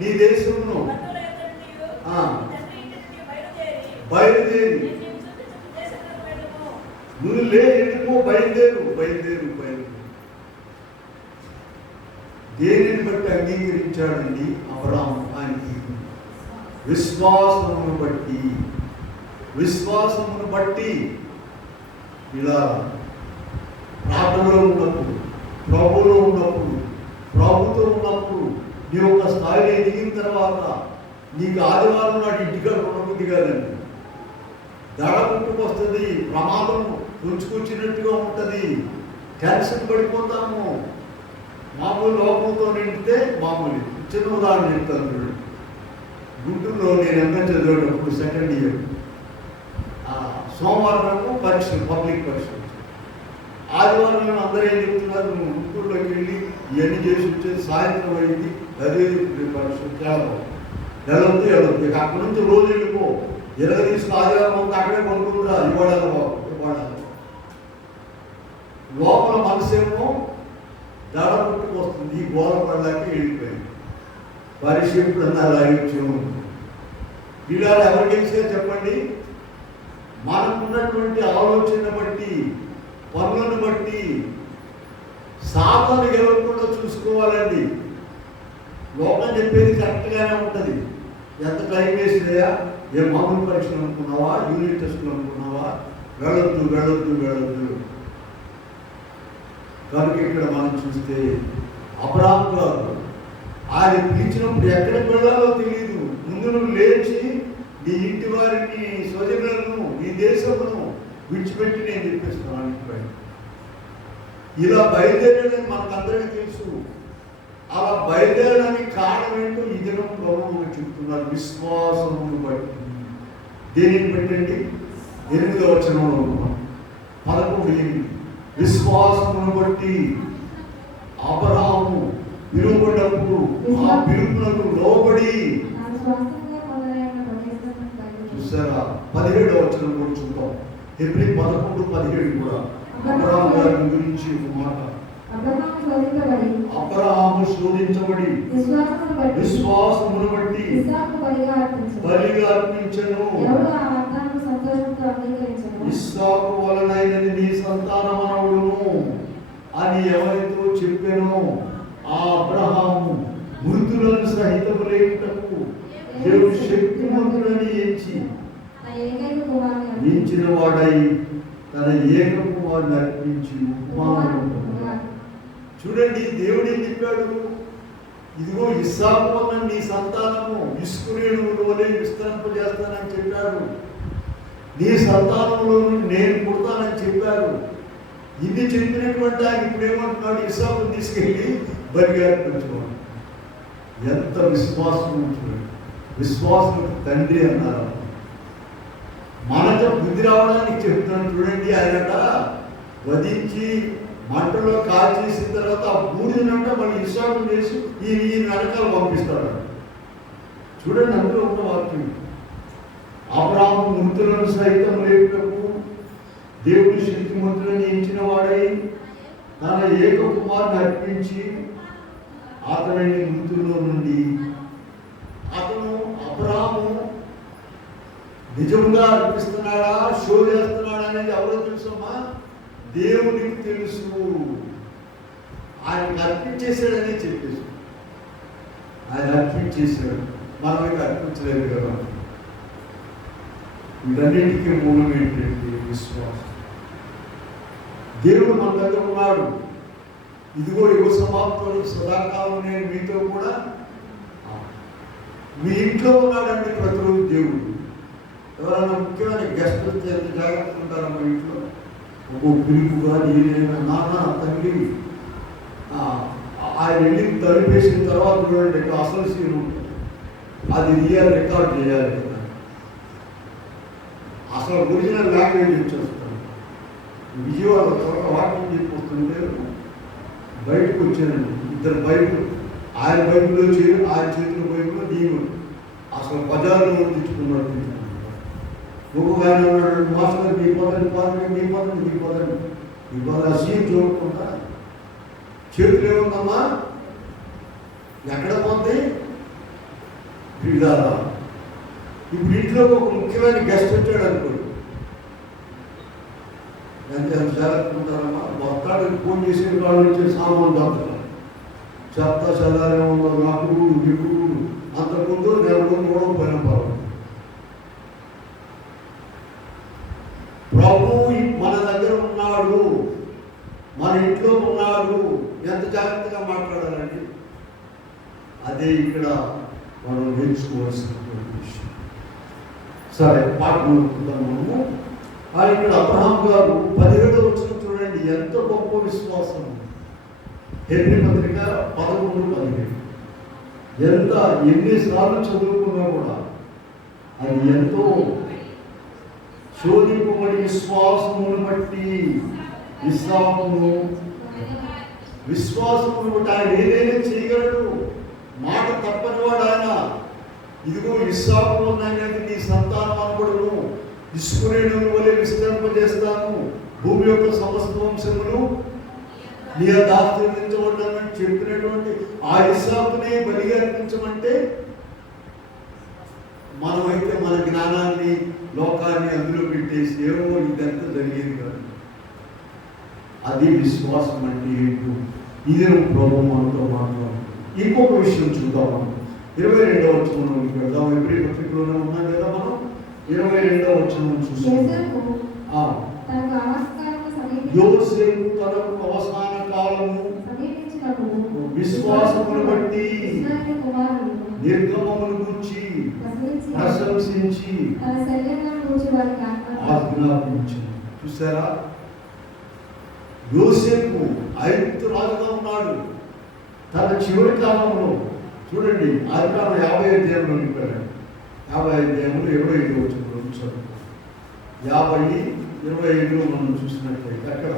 నీ దేశంలో బయలుదేరి నువ్వు ఎందుకు బయలుదేరు. దేనిని బట్టి అంగీకరించాడండి అబ్రహాము? ఆయనకి విశ్వాసమును బట్టి. విశ్వాసమును బట్టి ఇలా ప్రార్థనలో ఉన్నప్పుడు, ప్రభువులో ఉన్నప్పుడు, ప్రభుతో ఉన్నప్పుడు నీ ఒక స్థాయిలో ఎదిగిన తర్వాత నీకు ఆదివారం నాడు ఇంటికాడ ఉండబుద్ధి కాదండి. దడ పుట్టుకొస్తుంది, ప్రమాదం ఉంచుకొచ్చినట్టుగా ఉంటుంది, టెన్షన్ పడిపోతాము. మామూలు లోపంతో నిండితే మామూలు. చిన్న ఉదాహరణ చెప్తాను చూడండి. గుంటూరులో నేను ఎంఏ చదివేటప్పుడు సెకండ్ ఇయర్, సోమవారం పరీక్షలు, పబ్లిక్ పరీక్షలు. ఆదివారం అందరూ ఏం చెప్తున్నారు, నువ్వు గుంటూరులోకి వెళ్ళి ఇవన్నీ చేసి వచ్చేది సాయంత్రం అయింది, అదే పరీక్షలు వెళ్ళొద్దు. ఇక అక్కడి నుంచి రోజు వెళ్ళిపో, తీసుకుని ఆదివారం అంతా అక్కడే కొనుక్కుంటా, ఇవ్వడాలి బాబు ఇవ్వడాలి. లోపల మనసేమో దడ పుట్టుకు వస్తుంది, ఈ గోడ పడలేక వెళ్ళిపోయింది. పరీక్ష ఎప్పుడన్నా అలాగే వచ్చేమో. వీళ్ళ ఎవరు గెలిచారు చెప్పండి? మనకున్నటువంటి ఆలోచన బట్టి, పనులను బట్టి సాధన గెలవకుండా చూసుకోవాలండి. లోకం చెప్పేది కరెక్ట్గానే ఉంటుంది. ఎంత టైం వేసినాయా, ఏ మామూలు పరీక్షలు అనుకున్నావా, యూనిట్ టెస్టులు అనుకున్నావా, వెళ్ళొద్దు. కనుక ఇక్కడ మనం చూస్తే అబ్రహాము గారు ఆయన పిలిచినప్పుడు ఎక్కడికి వెళ్ళాలో తెలియదు. ముందు నువ్వు లేచి నీ ఇంటి వారిని, స్వజనులను, నీ దేశమును విడిచిపెట్టి నేను చెప్పేస్తున్నాను ఇంటిపై. ఇలా బయలుదేరడానికి మనకందరికీ తెలుసు. అలా బయలుదేరడానికి కారణం ఏంటో ఈ దినం ప్రభువు చెప్తున్నారు. విశ్వాసమును బట్టి. దేనిని పెట్టండి? 8వ వచనంలో ఉన్నాం, 11:8. విశ్వాసమును బట్టి అబ్రహాము పిలువబడినప్పుడు ఆ పిలుపునకు లోబడి. చూసారా? 17వ వచనం కూడా చూద్దాం. హెబ్రీ 11:17 కూడా అబ్రహాము గారి గురించి ఒక మాట. అబ్రహాము శోధించబడి విశ్వాసమును బట్టి బలిగా అర్పించెను. ఇస్సాకు వలనైనది నీ సంతానమనవుడును అని ఎవరితో చెప్పెనో ఆ అబ్రహాము మృతులను సహితము లేకుటకు దేవుడు శక్తిమంతుడని ఎంచిన వాడై తన ఏక కుమారుని అర్పించి ఉపమానం. చూడండి, దేవుడు ఏం చెప్పాడు? ఇదిగో ఇస్సాకు వలన నీ సంతానము ఇస్కరేణువుల వలె విస్తరింపజేస్తానని చెప్పాడు. నీ సంతానంలో నేను పుడతానని చెప్పారు. ఇది చెప్పినటువంటి ఆయన ఇప్పుడు ఏమంటున్నాడు? ఇస్సాకును తీసుకెళ్ళి బలిగా అర్పించుకోండి. ఎంత విశ్వాసం ఉంటుంది! విశ్వాసం తండ్రి అన్నారు. మనతో బుద్ధి రావడానికి చెప్తున్నాను చూడండి. ఆయనట వధించి మంటలో కాల్చేసిన తర్వాత ఆ బూడిదనంట మళ్ళీ ఇస్సాకును చేసి ఈ వెనకాల పంపిస్తాడు. చూడండి, అందులో ఉన్న వాక్యం. అబ్రహాము మృతులను సైతం లేపుటకు దేవుడు శక్తిమంతులను ఎంచిన వాడై తన ఏక కుమారుని అర్పించి అతనిని మృతుల్లో నుండి. అబ్రహాము నిజంగా అర్పిస్తున్నాడా, షో చేస్తున్నాడా అనేది ఎవరో తెలుసమ్మా? దేవునికి తెలుసు. ఆయనకు అర్పించేశాడని చెప్పేసి ఆయన అర్పించేశాడు. మనకి అర్పించలేదు కదా. వీటన్నిటికీ మూలం ఏంటంటే విశ్వాసం. దేవుడు మన దగ్గర ఉన్నాడు. ఇదిగో యుగ సమాప్తులు సదాకాలం నేను మీతో కూడా. మీ ఇంట్లో ఉన్నాడండి ప్రతిరోజు దేవుడు. ఎవరైనా ముఖ్యమైన గెస్ట్ వస్తే ఎంత జాగ్రత్తగా ఉంటారు మా ఇంట్లో. ఒక్కో పిలుపు కానీ నాన్న తండ్రి ఆయన వెళ్ళి తలిపేసిన తర్వాత చూడండి అసలు సీన్ ఉంటుంది. అది రియల్ రికార్డ్ చేయాలి కదా. అసలు ఒరిజినల్ లాంగ్వేజ్ వచ్చేస్తాను. విజయవాడ త్వరగా వాకింగ్ చెప్పొస్తుంటే బయటకు వచ్చానండి. 2 బైకులు, ఆయన బైకులో ఆయన చేతిలో బైకులో నేను అసలు బజార్లో తెచ్చుకున్నాడు. ఇంకొక ఆయన ఉన్నాడు, మాస్టర్ మీ పదండి సీన్ చూడకుండా చేతులు ఏముందమ్మా ఎక్కడ పోతే వీళ్ళారా. ఇప్పుడు ఇంట్లో ఒక ముఖ్యమైన గెస్ట్ వచ్చాడు అనుకోండి, ఎంత జాగ్రత్తగా ఉంటారమ్మా. వస్తాడు, ఫోన్ చేసి వాళ్ళు వచ్చే సామాన్ దాపుతారు. చెత్త చెదారే ఉన్న రాకుడు వికుడు అంతకుముందు దేవుడు కూడా పోయిన పర్వం. ప్రభు మన దగ్గర ఉన్నాడు, మన ఇంట్లో ఉన్నాడు. ఎంత జాగ్రత్తగా మాట్లాడాలండి. అదే ఇక్కడ మనం నేర్చుకోవాల్సినటువంటి విషయం. సరే, పాఠం మనము ఇక్కడ అబ్రహాం గారు 17వ వచనం చూడండి, ఎంత గొప్ప విశ్వాసం. హెబ్రీ పత్రిక 11:17. ఎన్నిసార్లు చదువుకున్నా కూడా అది ఎంతో శోధింపబడి విశ్వాసమును బట్టి విశ్వాసమును బట్టి ఆయన ఏదైనా చేయగలడు. మాట తప్పనివాడు ఆయన. ఇదిగో ఇస్సాకు ఉన్నాయని నీ సంతానం అనబడును, ఇస్కురేణుని వలె విస్తరింపజేస్తాను, భూమి యొక్క సమస్త వంశములు నీ దాస్తించబడ్డానని చెప్పినటువంటి ఆ ఇస్సాకునే బలిగా అర్పించమంటే మనమైతే మన జ్ఞానాన్ని లోకాన్ని అందులో పెట్టేసి ఏమో ఇదంతా జరిగేది కాదు. అది విశ్వాసం అంటే ఏంటో ఇదే ప్రభు మనతో మాట్లాడు. ఇంకొక విషయం చూద్దాం. మనం 22వ వచనం వెళ్దాం. హెబ్రీ పత్రికలోనే ఉన్నాం కదా మనం. 22వ వచనం చూస్తాం. యోసేపు తనకు అవసాన కాలము విశ్వాసమును బట్టి నిర్గమమును గూర్చి ప్రశంసించి ఆజ్ఞాపించి. చూసారా, యోసేపు ఐగుప్తు రాజుగా ఉన్నాడు. తన చివరి కాలంలో చూడండి, ఆదికాండం 50 అధ్యాయంలో చెప్పాడు. 50 అధ్యాయంలో 25 వచనంలో చదువు. 50:25 మనం చూసినట్లయితే అక్కడ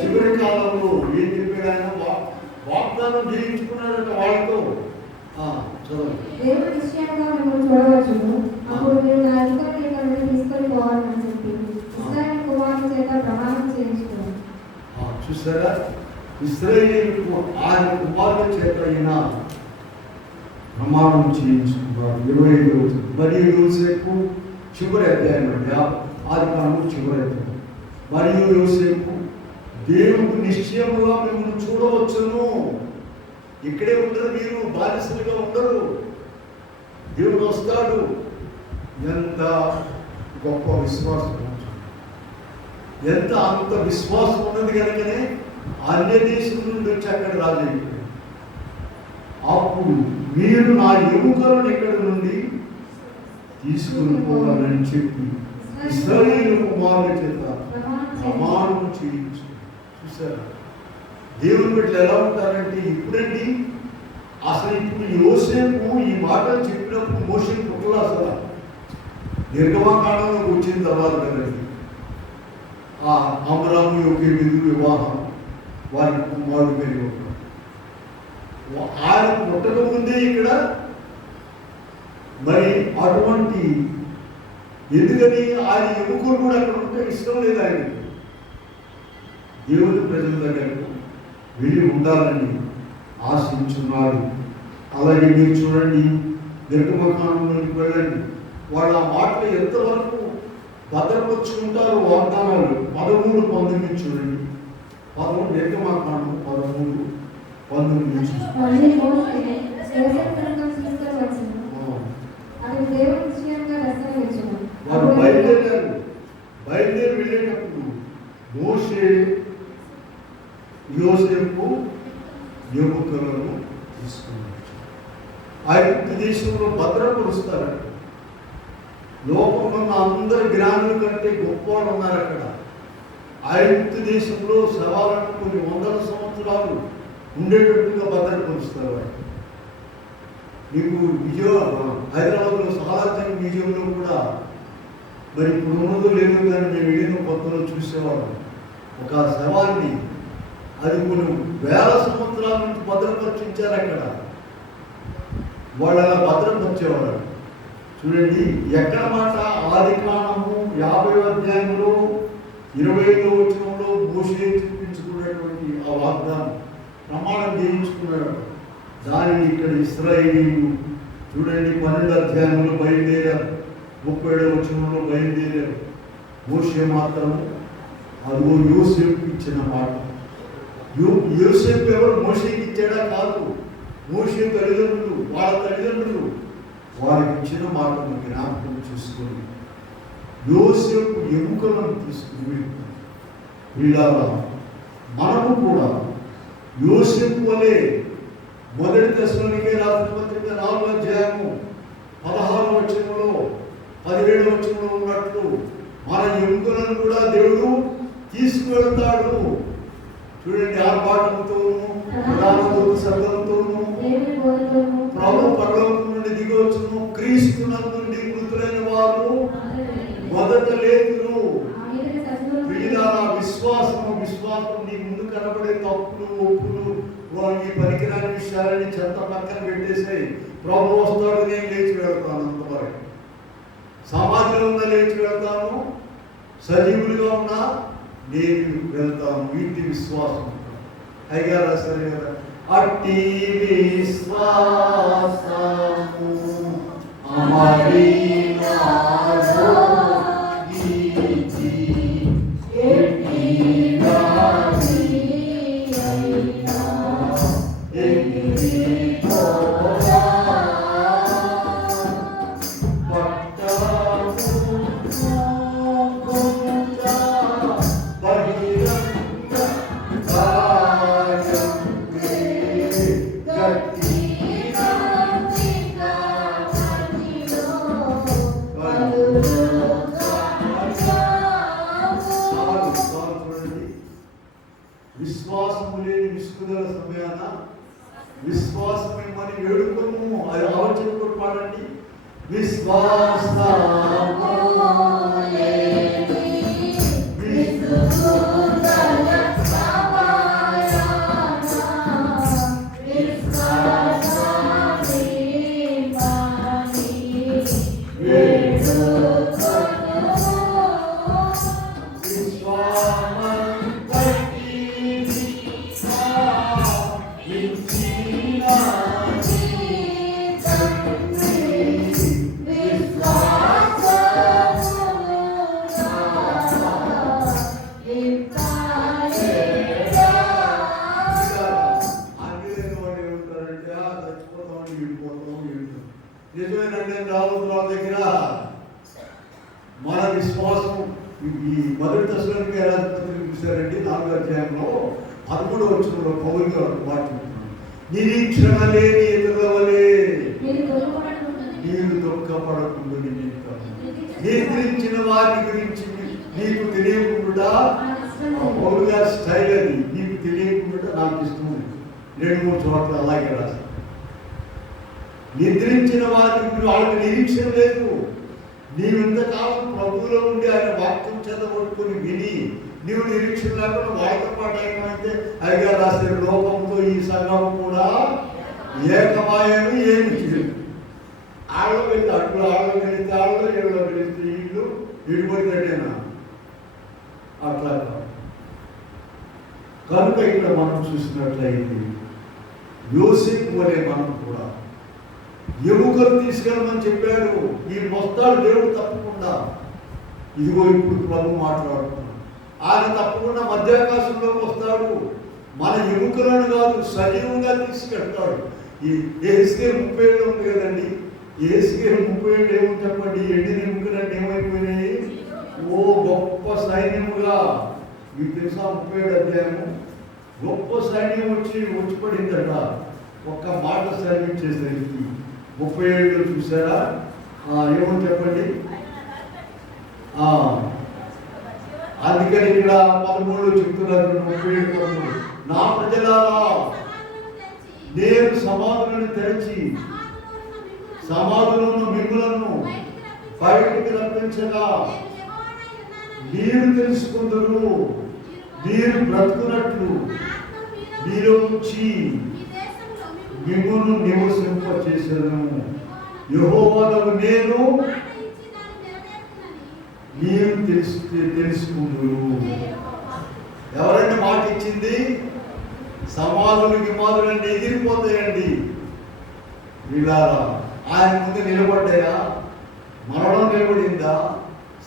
చివరి కాలంలో ఏం చెప్పాడు ఆయన? వాగ్దానం చేయించుకున్నాడట వాళ్ళతో. చదువు. దేవుడు నిశ్చయంగా మిమ్మల్ని చూడవచ్చును, అప్పుడు మీరు నా అధికారులు ఇక్కడ నుండి తీసుకొని పోవాలని చెప్పి ఇశ్రాయేలు కుమారుల చేత ప్రమాణం చేయించుకున్నాను. చూసారా, ఇశ్రాయేలు ఆయన కుమారుల చేత అయినా ప్రమాణం చేయించుకున్నాడు. 25 మరియు యోసేపు చివరి అధ్యాయం అండి, ఆదికాండం చివరి అధ్యాయం. మరియు యోసేపు దేవుడు నిశ్చయముగా మిమ్మల్ని చూడవచ్చును. ఇక్కడే ఉండరు, మీరు బానిసలుగా ఉండరు, దేవుడు వస్తాడు. ఎంత గొప్ప విశ్వాసం, అంత విశ్వాసం ఉన్నది కనుకనే అన్య దేశం నుండి వచ్చి అక్కడ రాజైపోయాడు. అప్పుడు మీరు నా ఎముకలను ఇక్కడ నుండి తీసుకుని పోవాలని చెప్పి ఇశ్రాయేలు కుమారుల చేత ప్రమాణం చేయించు. చూసారా, దేవుని బిడ్డలు ఎలా ఉంటారంటే, ఇప్పుడండి అసలు ఇప్పుడు యోసేపు ఈ మాటలు చెప్పినప్పుడు మోషే పుట్టలు అసలు నిర్గమకాండంలోకి వచ్చిన తర్వాత కదండి ఆ అమరాము యొక్క వివాహం, వారికి కుమారుడు పెరిగి ఉంటాడు. ఆయన పుట్టక ముందే ఇక్కడ మరి అటువంటి ఎందుకని ఆయన ఎముకలు కూడా అక్కడ ఉంటే ఇష్టం లేదు ఆయనకి. దేవుని ప్రజల దగ్గరకు వెళ్ళి ఉండాలని ఆశించున్నాడు. అలాగే మీరు చూడండి, నిర్గమకాండంలోకి వెళ్ళండి, వాళ్ళు ఆ మాటలు ఎంతవరకు భద్రపరుచుకుంటారు వాగ్దానాలు. 13:19 చూడండి. నిర్గమకాండం 13:19 వారు బయలుదేరి వెళ్ళేటప్పుడు మోషే యోసేపు ఎముకలను తీసుకున్నారు. ఐగుప్తు దేశంలో భద్రపరుస్తారు. లోకంలో అందరు జ్ఞానుల కంటే గొప్పవాడు ఉన్నారు అక్కడ. ఐగుప్తు దేశంలో శవాలను కొన్ని 100 సంవత్సరాలు ఉండేటట్టుగా భద్రపరుస్తారు. మీకు హైదరాబాద్లో సాలార్జంగ్ మ్యూజియంలో కూడా మరి ఇప్పుడు ఉన్నదో లేదు కానీ మేము వెళ్ళిన కొత్తలో చూసేవాళ్ళం. ఒక శవాన్ని అది కొన్ని 1000 సంవత్సరాల నుంచి భద్రపరిచారు అక్కడ. వాళ్ళు అలా భద్రపరిచేవారు. చూడండి, ఎక్కడ మాట ఆదికాండము 50వ అధ్యాయంలో 25వ వచనంలో మోషే చూపించుకున్నటువంటి ఆ వాగ్దానం ప్రమాణం చేయించుకున్నాడు. దానిని ఇక్కడ ఇశ్రాయేలీయులు చూడండి 12వ అధ్యాయంలో బయలుదేరారు, 37వ వచనంలో బయలుదేరారు. మోషే మాత్రం అదిగో యోసేపు ఇచ్చిన మాట యోసేపు ఎవరు మోషేకి ఇచ్చాడా? కాదు. మోషే తల్లిదండ్రులు, వాళ్ళ తల్లిదండ్రులు వారికి ఇచ్చిన మాటను జ్ఞాపకం చేసుకొని యోసేపు ఎముకలను తీసుకుని వీళ్ళారా మనము కూడా యోసేపు వలె మొదటి దశలోనికే రాసిన పత్రిక 4వ అధ్యాయము 16వ వచనంలో 17వ వచనంలో ఉన్నట్లు మన ఎముకలను కూడా దేవుడు తీసుకువెళ్తాడు. చూడండి, ఆర్భాటంతోనూ ప్రధానదూత శబ్దంతోనూ ప్రభు పరలోకం నుండి దిగవచ్చును, క్రీస్తునందు నుండి మృతులైన వారు మొదట లేతురు. వీళ్ళారా విశ్వాసం నీ ముందు కనబడే తప్పులు, ఒప్పులు, ఈ పనికిరాని విషయాలని చెత్త పక్కన పెట్టేసాయి. ప్రభు వస్తాడు, నేను లేచి వెళ్తాను. అంతవరకు సమాధిలో ఉన్నా లేచి వెళ్తాను, సజీవులుగా ఉన్నా నేను వెళ్తాను. వీటి విశ్వాసం అయ్యా సరే కదా. అట్టి విశ్వాసము విశ్వాసము లేని విసుగుదల సమయాన విశ్వాసమేమని వేడుకోము. అది ఆలోచన కూడా పాడండి. నిజమేనండి. రావు దగ్గర మన విశ్వాసం ఈ మొదటి దశలోనికి ఎలా చూశారండి. 4వ అధ్యాయంలో 13వ వచనంలో పౌలు గారు మాట్లాడుతున్నాడు. నిరీక్షణ లేని ఎదురు వలె నీవు దుఃఖపడకుండా నిద్రించిన వారి గురించి నీకు తెలియకుండా, పౌలు గారి స్టైల్ అది, నీకు తెలియకుండా నాకు ఇష్టం 2-3 చోట్ల అలాగే రాశారు. నిద్రించిన వారికి వాళ్ళకి నిరీక్షణ లేదు. నీవు ఇంతకాలం ప్రభువులో ఉండి ఆయన వాక్యం చదవట్టుకొని విని నీవు నిరీక్షణ లేకుండా వాళ్ళతో పాటు ఏమైతే అయ్యా రాసిన లోకంతో ఈ సంఘం కూడా ఏకమాయను ఏమి చేయదు. ఆళ్ళ వెళ్తే అట్లు, ఆళ్ళ వెళితే ఆళ్ళు, ఏళ్ళ వెళితే ఇల్లు విడిపోయినట్టేనా? అట్లా కనుక ఇక్కడ మనం చూసినట్లయితే యోసేపు వలె మనం కూడా ఎముకలు తీసుకెళ్ళమని చెప్పాడు. ఈ వస్తాడు దేవుడు తప్పకుండా. ఇదిగో ఇప్పుడు ప్రభు మాట్లాడుతున్నాడు. ఆయన తప్పకుండా మధ్యాకాశంలోకి వస్తాడు. మన ఎముకలను కాదు, సజీవంగా తీసుకెళ్తాడు. ఈ ఏసుకేలు 37 ఉంది కదండి. ఏసుకేలు 37 ఏముంది చెప్పండి. ఎండిన ఎముకలన్నీ ఏమైపోయినాయి? ఓ గొప్ప సైన్యముగా. మీకు తెలుసా 37 అధ్యాయము? గొప్ప సైన్యం వచ్చి పడిందట. ఒక్క మాట సైన్యం చేసేసరికి 37 చూసారా? ఏమని చెప్పండి. అందుకని ఇక్కడ 13 చెప్తున్నారు. 37 నా ప్రజలారా, నేను సమాధులను తెరచి సమాధులను మిమ్ములను బయటికి రప్పించగా మీరు తెలుసుకుందరు, మీరు బ్రతుకున్నట్లు మీరు వచ్చి మిమ్మును నివసింపచేసాను. యెహోవాను నేను మీరు తెలుసుకుందురు. ఎవరంటే మాట ఇచ్చింది? సమాధులు గిమాధులన్నీ ఎగిరిపోతాయండి. వీళ్ళారా ఆయన ముందు నిలబడ్డాయా? మరణం నిలబడిందా?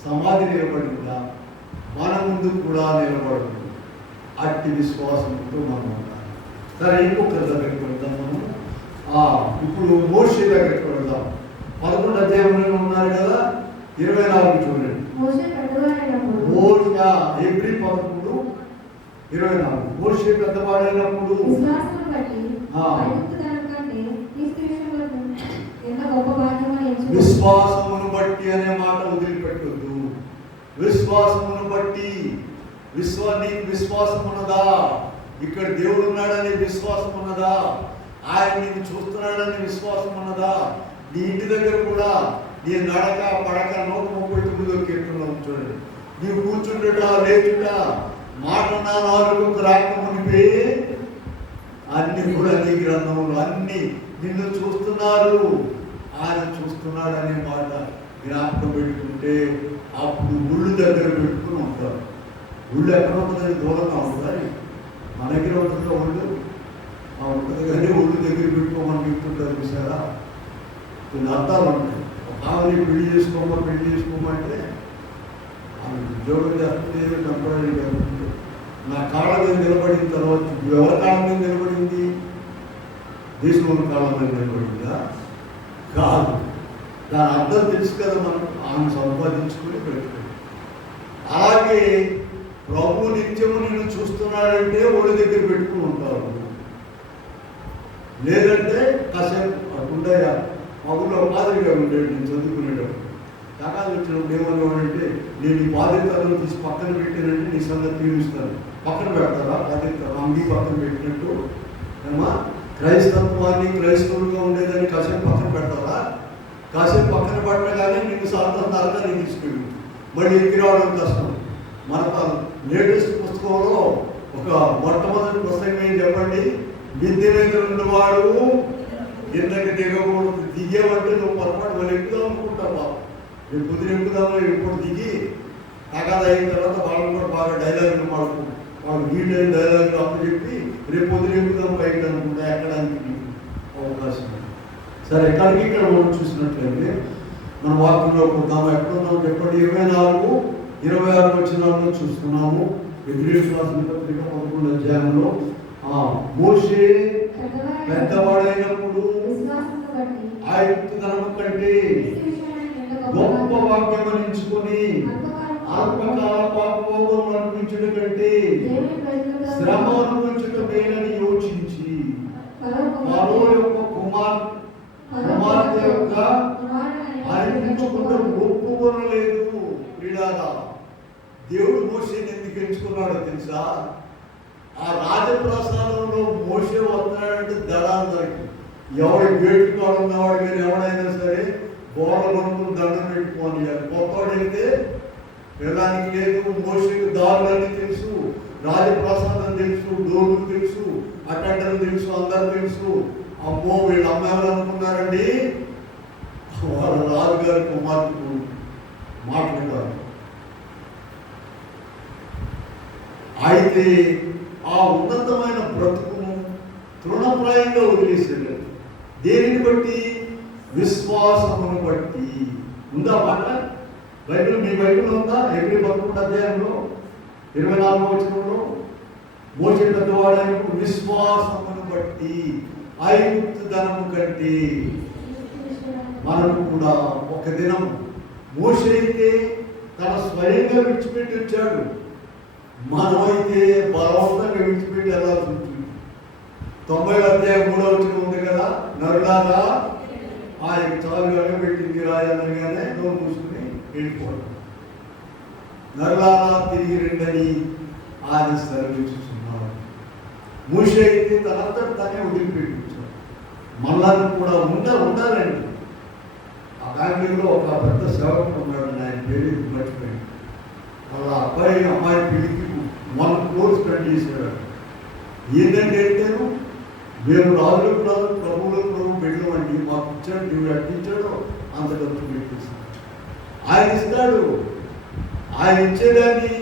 సమాధి నిలబడిందా? మన ముందు కూడా నిలబడుతుంది. అట్టి విశ్వాసంతో మనం ఉండాలి. సరే, ఇంకొకరి దగ్గరికి వెళ్దాం మనం. ఇప్పుడు మోషే దగ్గరికి వెళ్దాం. 11వ అధ్యాయంలో ఉన్నారు కదా, 24 చూడండి. మోషే పెద్దవాడైనప్పుడు హెబ్రీ 11:24. మోషే పెద్దవాడైనప్పుడు విశ్వాసమును బట్టి ఐగుప్తుదనం కంటే క్రీస్తు విషయంలో ఎంత గొప్ప భాగ్యమని ఎంచుకున్నాడు. విశ్వాసమును బట్టి అనే మాట వదిలిపెట్టొద్దు. విశ్వాసమును బట్టి నీకు విశ్వాసం ఉన్నదా? ఇక్కడ దేవుడు ఉన్నాడనే విశ్వాసం ఉన్నదా? ఆయన నీకు చూస్తున్నాడనే విశ్వాసం ఉన్నదా? నీ ఇంటి దగ్గర కూడా నీ నడక పడక 139వ కీర్తనలో చూడండి. నీవు కూర్చుంటుట లేచుట మాట నా నాలుగుకు రాకమునిపే అన్ని కూడా నీ గ్రంథములు అన్ని నిన్ను చూస్తున్నారు, ఆయన చూస్తున్నాడు అనే మాట జ్ఞాపకం పెట్టుకుంటే అప్పుడు ముళ్ళు దగ్గర పెట్టుకుని ఉంటారు. ముళ్ళు ఎక్కడ ఉంటుందని దూరంగా ఉంటుంది, మన దగ్గర ఉంటుందో ఒళ్ళు ఉంటుంది కానీ ఒళ్ళు దగ్గర పెట్టుకోమని చెప్తుంటారు చూసారా. కొన్ని అర్థాలు ఉంటాయి. ఒక ఆమెని పెళ్లి చేసుకోమంటే ఆమె ఉద్యోగం చేస్తుంది, కంపెనీ జరుగుతుంది. నా కాళ్ళ మీద నిలబడిన తర్వాత ఎవరి కాళ్ళ మీద నిలబడింది? దేశంలో కాళ్ళ మీద నిలబడిందా? కాదు. దాని అర్థం తెలుసు కదా మనం. ఆమె సంపాదించుకుని పెట్టుకుంది. అలాగే ప్రభు నిత్యము నిన్ను చూస్తున్నాడంటే ఒడి దగ్గర పెట్టుకుని ఉంటారు. లేదంటే కాసేపు ఉండయా మగులో పాదిరిగా ఉండేది. నేను చదువుకునేటప్పుడు కాకాలు వచ్చినప్పుడు ఏమన్నామంటే, నేను ఈ బాధ్యతలను తీసి పక్కన పెట్టానంటే నీ సంగతి తీరుస్తాను. పక్కన పెడతారా బాధ్యతలు? అంగీ పక్కన పెట్టినట్టు ఏమా క్రైస్తత్వాన్ని క్రైస్తవులుగా ఉండేదాన్ని కాసేపు పక్కన పెడతారా? కాసేపు పక్కన పట్టగానే నీకు సాధారణంగా నేను తీసుకెళ్ళి మళ్ళీ ఎక్కి రావడం కష్టం. మన లేటెస్ట్ పుస్తకంలో ఒక మొట్టమొదటి పుస్తకం ఏం చెప్పండి? విద్య మీద ఉన్నవాడు ఎందుకు దిగకూడదు. దిగేవంటే నువ్వు పొరపాటు వాళ్ళు ఎక్కుదాం అనుకుంటావు. రేపు పొద్దున ఎక్కుదామో ఎప్పుడు దిగి తగాద అయిన తర్వాత వాళ్ళు కూడా బాగా డైలాగులు వాళ్ళు వీళ్ళు డైలాగులు అప్పుడు చెప్పి రేపు పొద్దున ఎక్కుదాం బయట అనుకుంటా ఎక్కడానికి అవకాశం. సరే, ఎక్కడికి ఇక్కడ మనం చూసినట్లయితే మన వాక్యంలో పోతాము. ఎక్కడున్నాము చెప్పండి? 24-26 వచనాల్లో చూస్తున్నాము. హెబ్రీ రాసిన పత్రిక 11వ అధ్యాయంలో మోషే పెద్దవాడైనప్పుడు ఐగుప్తుదనము కంటే గొప్ప వాక్యం ఎంచుకొని అల్పకాల పాపభోగం అనిపించడం కంటే శ్రమ అనుభవించడం మేలని యోచించి ఫరో యొక్క కుమార్తె యొక్క అనిపించుకుంటూ ఒప్పుకొనలేదు. క్రీడాగా దేవుడు మోషేని ఎందుకు ఎంచుకున్నాడో తెలుసా? ఆ రాజప్రసాదంలో మోషే వస్తున్నాడంటే దళాందరికి ఎవరి గేటు కాడు ఉన్నవాడు కానీ ఎవడైనా సరే గోడలు కొనుక్కుని దండం పెట్టుకోని. కొత్తవాడు వెళ్తే వెళ్ళడానికి లేదు. మోషేకి దారులన్నీ తెలుసు, రాజప్రసాదం తెలుసు, డోర్లు తెలుసు, అటెండర్లు తెలుసు, అందరూ తెలుసు. అమ్మో వీళ్ళు అమ్మాయిలు అనుకున్నారండి, వాళ్ళ రాజుగారి కుమార్తెకు మాట్లాడారు. అయితే ఆ ఉన్నతమైన బ్రతుకును తృణప్రాయంగా వదిలేసాడు. దేనిని బట్టి? విశ్వాసమును బట్టి. ఉందా మాట? బైబిల్ మీ బైబిల్ ఉందా? హెబ్రీ 11వ అధ్యాయంలో 24వ వచనంలో మోషే పెద్దవాడైనప్పుడు విశ్వాసమును బట్టి ఐగుప్తుదనము కంటే. మనకు కూడా ఒక దినం మోషే అయితే తన స్వయంగా విడిచిపెట్టి వచ్చాడు. మనమైతే బలవంతంగా విడిచిపెట్టి వెళ్ళాల్సి ఉంటుంది. 90వ అధ్యాయం 3వ వచనం ఉంది కదా, నరులారా ఆయన చాలుగా పెట్టింది రాయాలనగానే నోరు మూసుకుని వెళ్ళిపోవడం. నరులారా తిరిగి రెండని ఆయన సెలవిస్తున్నాడు. మోషే అయితే తనంతట తనే వదిలిపెట్టి వచ్చాడు. మళ్ళీ కూడా ఉండాలండి. ఆ ఫ్యామిలీలో ఒక పెద్ద సేవకుడు ఉన్నాడు, ఆయన పేరు మర్చిపోయింది. వాళ్ళ అమ్మాయి పెళ్లికి 1 crore స్పెండ్ చేసేవాడు. ఏంటంటే అంటేను, మేము రాజులకు రాజు ప్రభువులకు ప్రభు పెట్టినామండి, మాకు ఇచ్చాడు, దేవుడు అట్టించాడు, అంత ఖర్చు పెట్టేస్తాడు. ఆయన ఇస్తాడు. ఆయన ఇచ్చేదాన్ని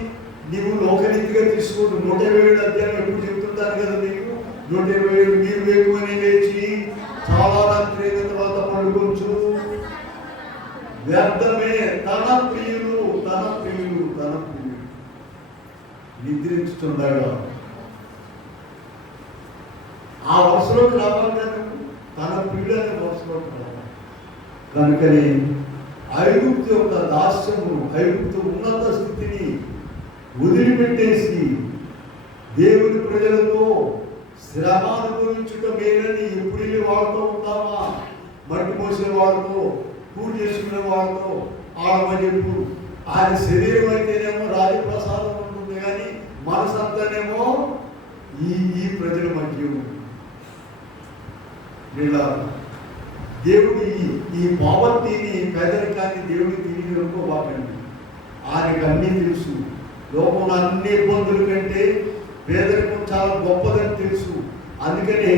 నీవు లోకరీతిగా తీసుకోడు. 127 అధ్యాయం ఎప్పుడు చెప్తుంటాను కదా నీకు, 127 మీరు వేగుమని లేచి చాలా రాత్రి అయిన తర్వాత పండుకొంచు వ్యర్థమే తన ప్రియులు నిద్రించుతుండగా ఆ వరుసలోకి రావాలి కదా, తన ప్రియుడైన వరుసలోకి రావాలి. కనుకని ఐగుప్తు యొక్క దాస్యము, ఐగుప్తు ఉన్నత స్థితిని వదిలిపెట్టేసి దేవుని ప్రజలతో శ్రమ అనుభవించుట మేలని ఎప్పుడు వెళ్ళి వాళ్ళతో ఉంటామా? మట్టి మోసే వాళ్ళతో, పూజ చేసుకునే వాళ్ళతో ఆడమని చెప్పు. ఆయన శరీరం అయితేనేమో రాజప్రసాదం ఉంటుంది, కానీ మనసు అంతానేమో ఈ ప్రజల మధ్య ఉంది. ఇలా దేవుడి ఈ పావర్టీని, పేదరికాన్ని దేవుడి తిరిగి అనుకోబాకండి. ఆయనకు అన్నీ తెలుసు. లోకంలో అన్ని ఇబ్బందుల కంటే పేదరికం చాలా గొప్పదని తెలుసు. అందుకని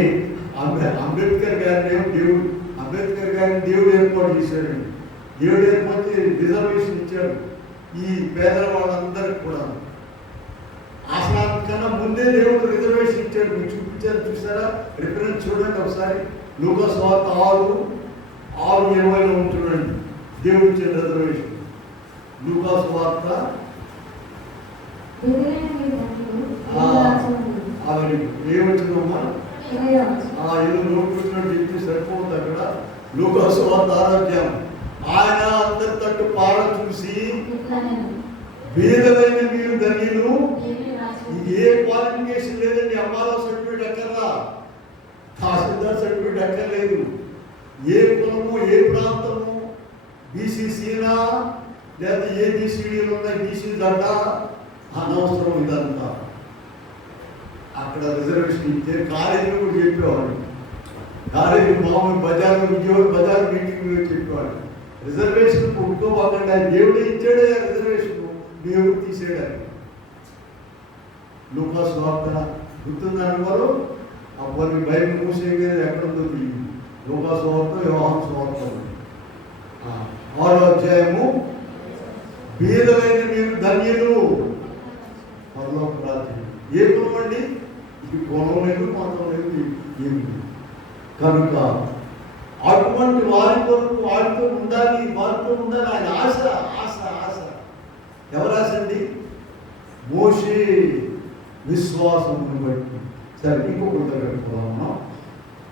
అంబేద్కర్ గారిని దేవుడు ఏర్పాటు చేశాడు. దేవుడు ఏర్పాటు రిజర్వేషన్ ఇచ్చాడు ఈ పేదల వాళ్ళందరికీ కూడా. అసలు ముందే దేవుడు రిజర్వేషన్ ఇచ్చాడు. మీరు చూపించారు, చూసారా? రిఫరెన్స్ చూడండి ఒకసారి. లూకా సువార్త 6:20 ఉంటుండండి దేవుడు ఇచ్చిన రిజర్వేషన్. లూకా సువార్త ఏమొచ్చిందమ్మా? ఏదో నోట్ వచ్చినట్టు చెప్తే సరిపోతుంది. అక్కడ లూకా సువార్త 6 ఆయన అందరి తట్టు పార చూసి, బీదలైన మీరు ధన్యులు. ఇది ఏ క్వాలిఫికేషన్ లేదండి. అమ్మాలో సర్టిఫికేట్ అక్కర్లా, తహసీల్దార్ సర్టిఫికేట్ అక్కర్లేదు. ఏ కులము, ఏ ప్రాంతము, బీసీసీనా లేదా ఏబిసిడీలు ఉన్నాయి, బీసీ దడ్డ అనవసరం. ఇదంతా అక్కడ రిజర్వేషన్ ఇచ్చే కాలేజీలో కూడా చెప్పేవాడు. కాలేజీ మామూలు బజార్లో, విజయవాడ బజార్ మీటింగ్లో చెప్పేవాడు. రిజర్వేషన్ కొట్టుకోవాలండి. ఆయన దేవుడే ఇచ్చాడే రిజర్వేషన్, దేవుడు తీసేయడానికి. లూకా సువార్త గుర్తుందని వారు అప్పుడు బైబిల్ మూసేది ఎక్కడుందో తెలియదు. లూకా సువార్త, యోహాను సువార్త 6వ అధ్యాయము. బీదలైన మీరు ధన్యులు, పరలోక రాజ్యం. ఏ కులం అండి? ఇది కులం లేదు, మతం లేదు, ఏమి. కనుక అటువంటి వారి కొరకు వారితో ఉండాలి, ఆయన ఆశ ఆశ ఆశ. ఎవరు ఆశ అండి? మోషే విశ్వాసమును బట్టి. సరే, ఇంకొకటి దగ్గర పోదాం,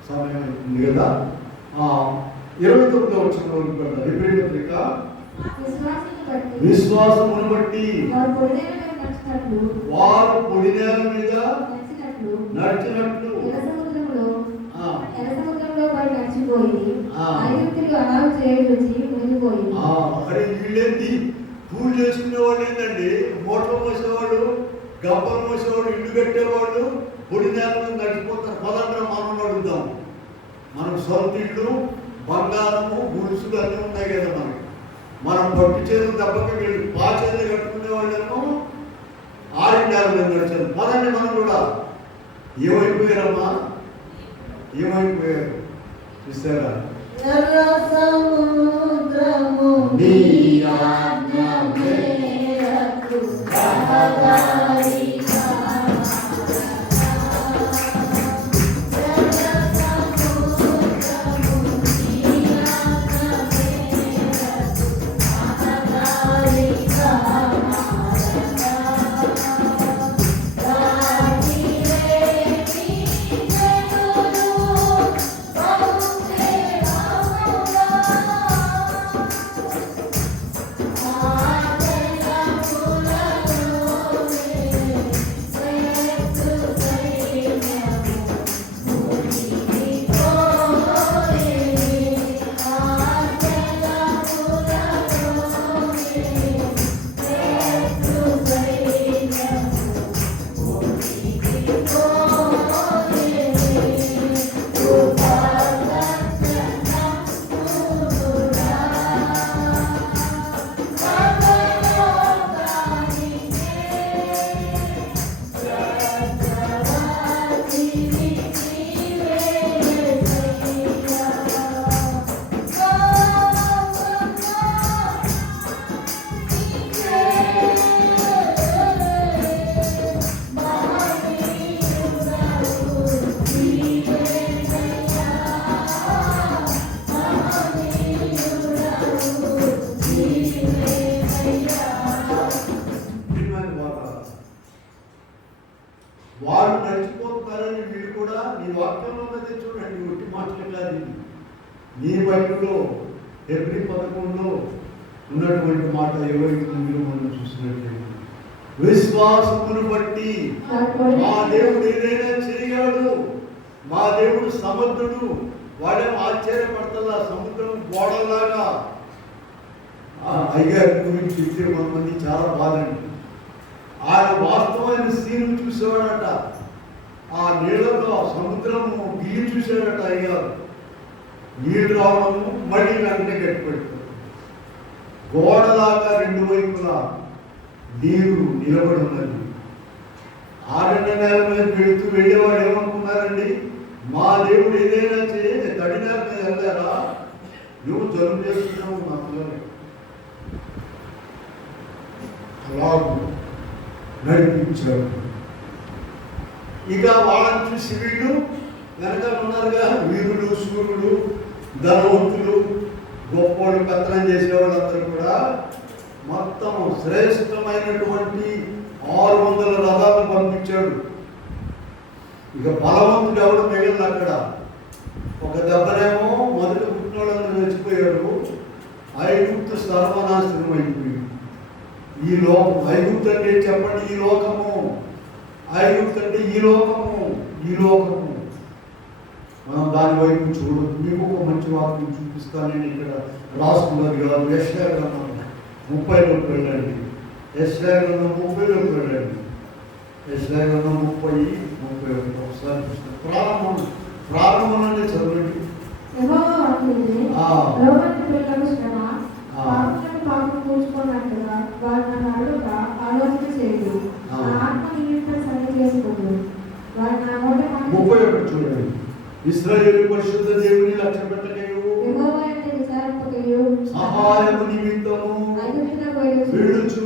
సమయం ఉంది కదా. 29వ వచనంలోకి వెళ్దాం. హెబ్రీ పత్రిక. విశ్వాసమును బట్టి వారు పొడి నేల మీద నడిచినట్లు అరే వీళ్ళేంటి? పూజ చేసుకునే వాళ్ళు ఏంటండి? మోటార్ మోసేవాళ్ళు, గబ్బలు మోసేవాళ్ళు, ఇల్లు కట్టేవాళ్ళు పొడి నేల మీద నడిచిపోతారు. పదంగా మనం అడుగుతాం. మనకు సొంత ఇల్లు, బంగారము, గుడుసులు అన్నీ ఉన్నాయి కదా. మనం పట్టు చేతులు దెబ్బకి వెళ్ళి చేతులు కట్టుకునే వాళ్ళేమో ఆరిండాల మీద నడిచారు. పదండి మనం కూడా. ఏమైపోయారమ్మా? ఏమైపోయారు చూసారా? నీ బైబిల్లో హెబ్రీ 11లో ఉన్నటువంటి మాట 29 మనం చూసినట్లయితే విశ్వాసమును బట్టి మా దేవుడు ఏదైనా చేయగలడు, మా దేవుడు సమర్థుడు. వాడేమో ఆశ్చర్యపడతలా, సముద్రం గోడలాగా. అయ్యారు గురించి చెప్తే కొంతమంది చాలా బాధండి. ఆయన వాస్తవమైన సీన్ చూసేవాడట. ఆ నీళ్ళలో సముద్రము గిల్లి చూసాడట అయ్యారు. నీళ్ళు రావడము మళ్ళీ వెంటనే గట్టిపెడతారు. గోడలాగా రెండు వైపులా నీరు నిలబడి ఉన్నది. ఆరణ్య నేల మీద వెళుతూ వెళ్ళేవాడు ఏమనుకున్నారండి? మా దేవుడు ఏదైనా చేయ తడి నేల మీద వెళ్ళారా? నువ్వు జలుబు చేస్తున్నావు మా పిల్లలు. అలా నడిపించాడు. ఇక వాళ్ళని చూసి వీళ్ళు వెనక ఉన్నారుగా, వీరులు, సూర్యులు, ధనవంతులు, గొప్పవాళ్ళు, పెత్తనం చేసేవాళ్ళందరూ కూడా మొత్తం శ్రేష్టమైనటువంటి 600 రథాలను పంపించాడు. ఇక బలవంతుడు ఎవడు మిగిలిన అక్కడ. ఒక దెబ్బనేమో మొదటి పుట్టినోళ్ళందరూ చచ్చిపోయాడు. ఐగుప్తు సర్వనాశనం అయిపోయింది. ఈ లోకం, ఐగుప్తు అంటే చెప్పండి, ఈ లోకము. ఐగుప్తు అంటే ఈ లోకము, ఈ లోకము. మనం దాని వైపు చూడదు. మీకు ఒక మంచి వాక్యం చూపిస్తాను. నేను ఇక్కడ రాసుకున్నది కాదు. యెషయా గ్రంథం 30లోకి వెళ్ళండి. యెషయా గ్రంథం 30లోకి వెళ్ళండి. యెషయా గ్రంథం 30:31 ఒకసారి చూస్తాను. ప్రారంభం అంటే చదవండి. ఆలోచన చేయదు. ఆత్మ నిమిత్తం సరి చేసుకుంటు వారు నా నోట 31 చూడండి. ఇశ్రాయేలు పరిశుద్ధ దేవుని లక్ష్య పెట్టకయు సహాయము నిమిత్తము వీడుచు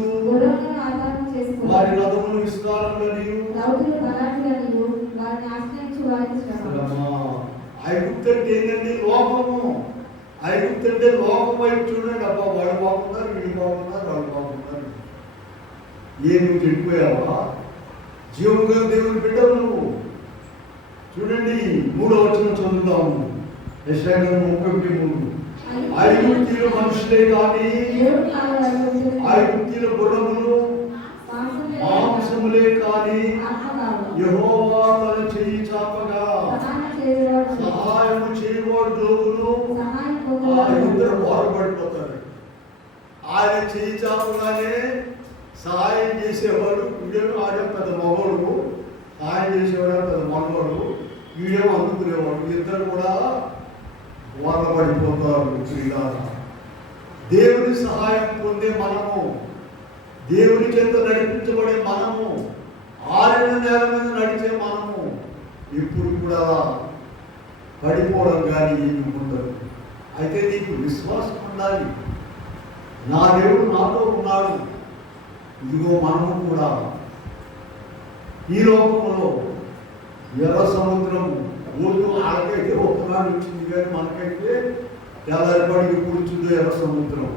వారి రథములు విస్తారములనియు ఐగుప్తు అంటే ఏంటంటే లోకము. ఐగుప్తు అంటే లోకం వైపు చూడండి. అబ్బా వాడు బాగున్నారు, వీళ్ళు బాగున్నారు, వాళ్ళు బాగున్నారు. నువ్వు చెడిపోయావా? జీవముగా దేవుని బిడ్డవు నువ్వు. చూడండి 3వ వచనం చదువుతాము. యెషయా 31:3. ఐగుప్తీయుల మనుషులే కానీ ఐగుప్తీయుల గుర్రములు మాంసములే కానీ యెహోవా తన చెయ్యి చాపగా సహాయము చేయవాడు జోగులు ఇద్దరు బాధపడిపోతారు. ఆయన చెయ్యి చాపగానే సహాయం చేసేవాడు. వీడేమో ఆడే పెద్ద మగోడు, సహాయం చేసేవాడు పెద్ద మగోడు, వీడేమో అందుకునేవాడు. ఇద్దరు కూడా బాధపడిపోతారు. దేవుని సహాయం పొందే మనము, దేవుని చేత నడిపించబడే మనము, ఆరిన నేల మీద నడిచే మనము ఇప్పుడు కూడా పడిపోవడం కానీ ఏమి ఉండదు. అయితే నీకు విశ్వాసం ఉండాలి. నా దేవుడు నాతో ఉన్నాడు. ఇదిగో మనము కూడా ఈ లోకంలో ఎర్ర సముద్రం ఊళ్ళు ఆడకైతే ఒకనాడు వచ్చింది, కానీ మనకైతే తెల్లరిపడికి కూర్చుంది ఎర్ర సముద్రం.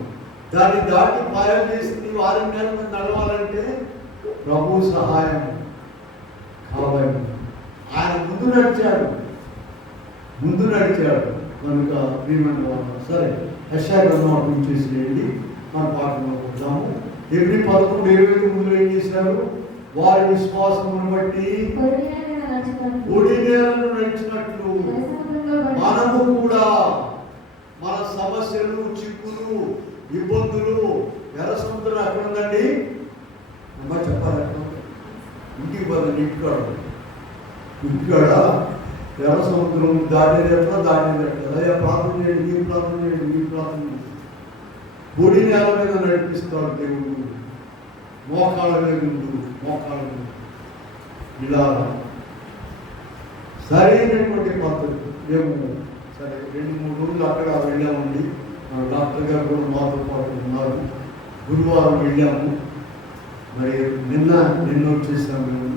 దాన్ని దాటి పాయం చేసింది. వారి నేల మీద నడవాలంటే ప్రభు సహాయం కావాలి. ఆయన ముందు నడిచాడు కనుక ప్రియమైన వాళ్ళు. సరే, యెషయా గ్రంథం చేసేయండి. మన పాఠంలో వద్దాము. హెబ్రీ 11:23 ఏం చేశారు? వారి విశ్వాసమును బట్టి ఒడి నేలను నడిచినట్లు మనము కూడా మన సమస్యలు, చిక్కులు, ఇబ్బందులు, ఎర్ర సముద్రం ఎక్కడ ఉందండి? అమ్మ చెప్పాలి. ఇంటికి పోదండి. ఇంటికాడ ఎర్ర సముద్రం దాటేది ఎట్లా అయ్యా ప్రార్థన చేయండి, మీ ప్రార్థన చేయండి. ఒడి నేల మీద నడిపిస్తాడు దేవుడు. మోకాళ్ళ మీద ఇలా సరైనటువంటి పద్ధతి. మేము సరే 2-3 రోజులు అక్కడ వెళ్ళామండి. మా డాక్టర్ గారు కూడా మాతో పాటు ఉన్నారు. గురువారం వెళ్ళాము. మరి నిన్న వచ్చేసాము. మేము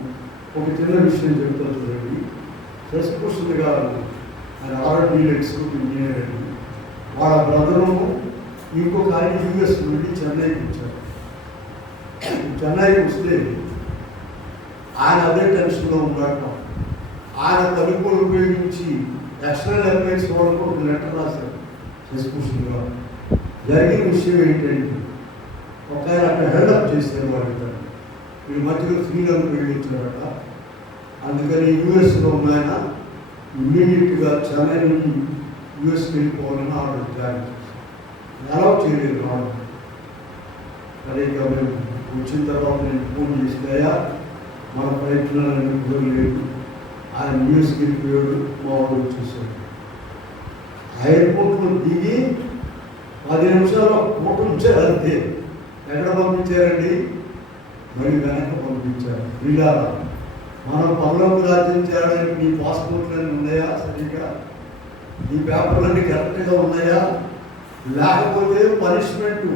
ఒక చిన్న విషయం చెప్తాను చూడండి. శశిభూషణ్ గారు ఆయన R&D ఎగ్జిక్యూటివ్ ఇంజనీర్ అండి. వాళ్ళ బ్రదరు ఇంకొక ఆయన యూఎస్ నుండి చెన్నైకి వచ్చారు. చెన్నైకి వస్తే ఆయన అదే టెన్షన్లో ఉన్నాడు. ఆయన తలుపులు ఉపయోగించి ఎక్స్టర్నల్ ఎఫైర్స్ వాళ్ళకు ఒక లెటర్ రాశారు. ఎస్పెషల్గా జరిగిన విషయం ఏంటంటే ఒక ఆయన అక్కడ హెల్డప్ చేసేవాడు. వీళ్ళు మధ్యలో శ్రీలంక వెళ్ళి వచ్చారట. అందుకని యూఎస్లో ఉన్నాయన ఇమ్మీడియట్గా చెన్నై నుంచి యూఎస్కి వెళ్ళిపోవాలని ఆర్డర్ జారీ అలౌ చేయలేదు రావడం. సరిగ్గా మేము వచ్చిన తర్వాత నేను ఫోన్ చేసినాయా మన ప్రయత్నాలను కుదరలేదు, ఆయన యూఎస్కి వెళ్ళిపోయాడు, మా వాడు వచ్చేసాడు. ఎయిర్పోర్ట్లో దిగి 10 నిమిషాల్లో పూట ఉంచారు అంతే. ఎక్కడ పంపించారండి? మళ్ళీ వెనక్కి పంపించారు. ఇలా మనం పరలోక రాజ్యం చేయడానికి నీ పాస్పోర్ట్లన్నీ ఉన్నాయా, సరిగ్గా నీ పేపర్లన్నీ కరెక్ట్గా ఉన్నాయా, లేకపోతే పనిష్మెంట్.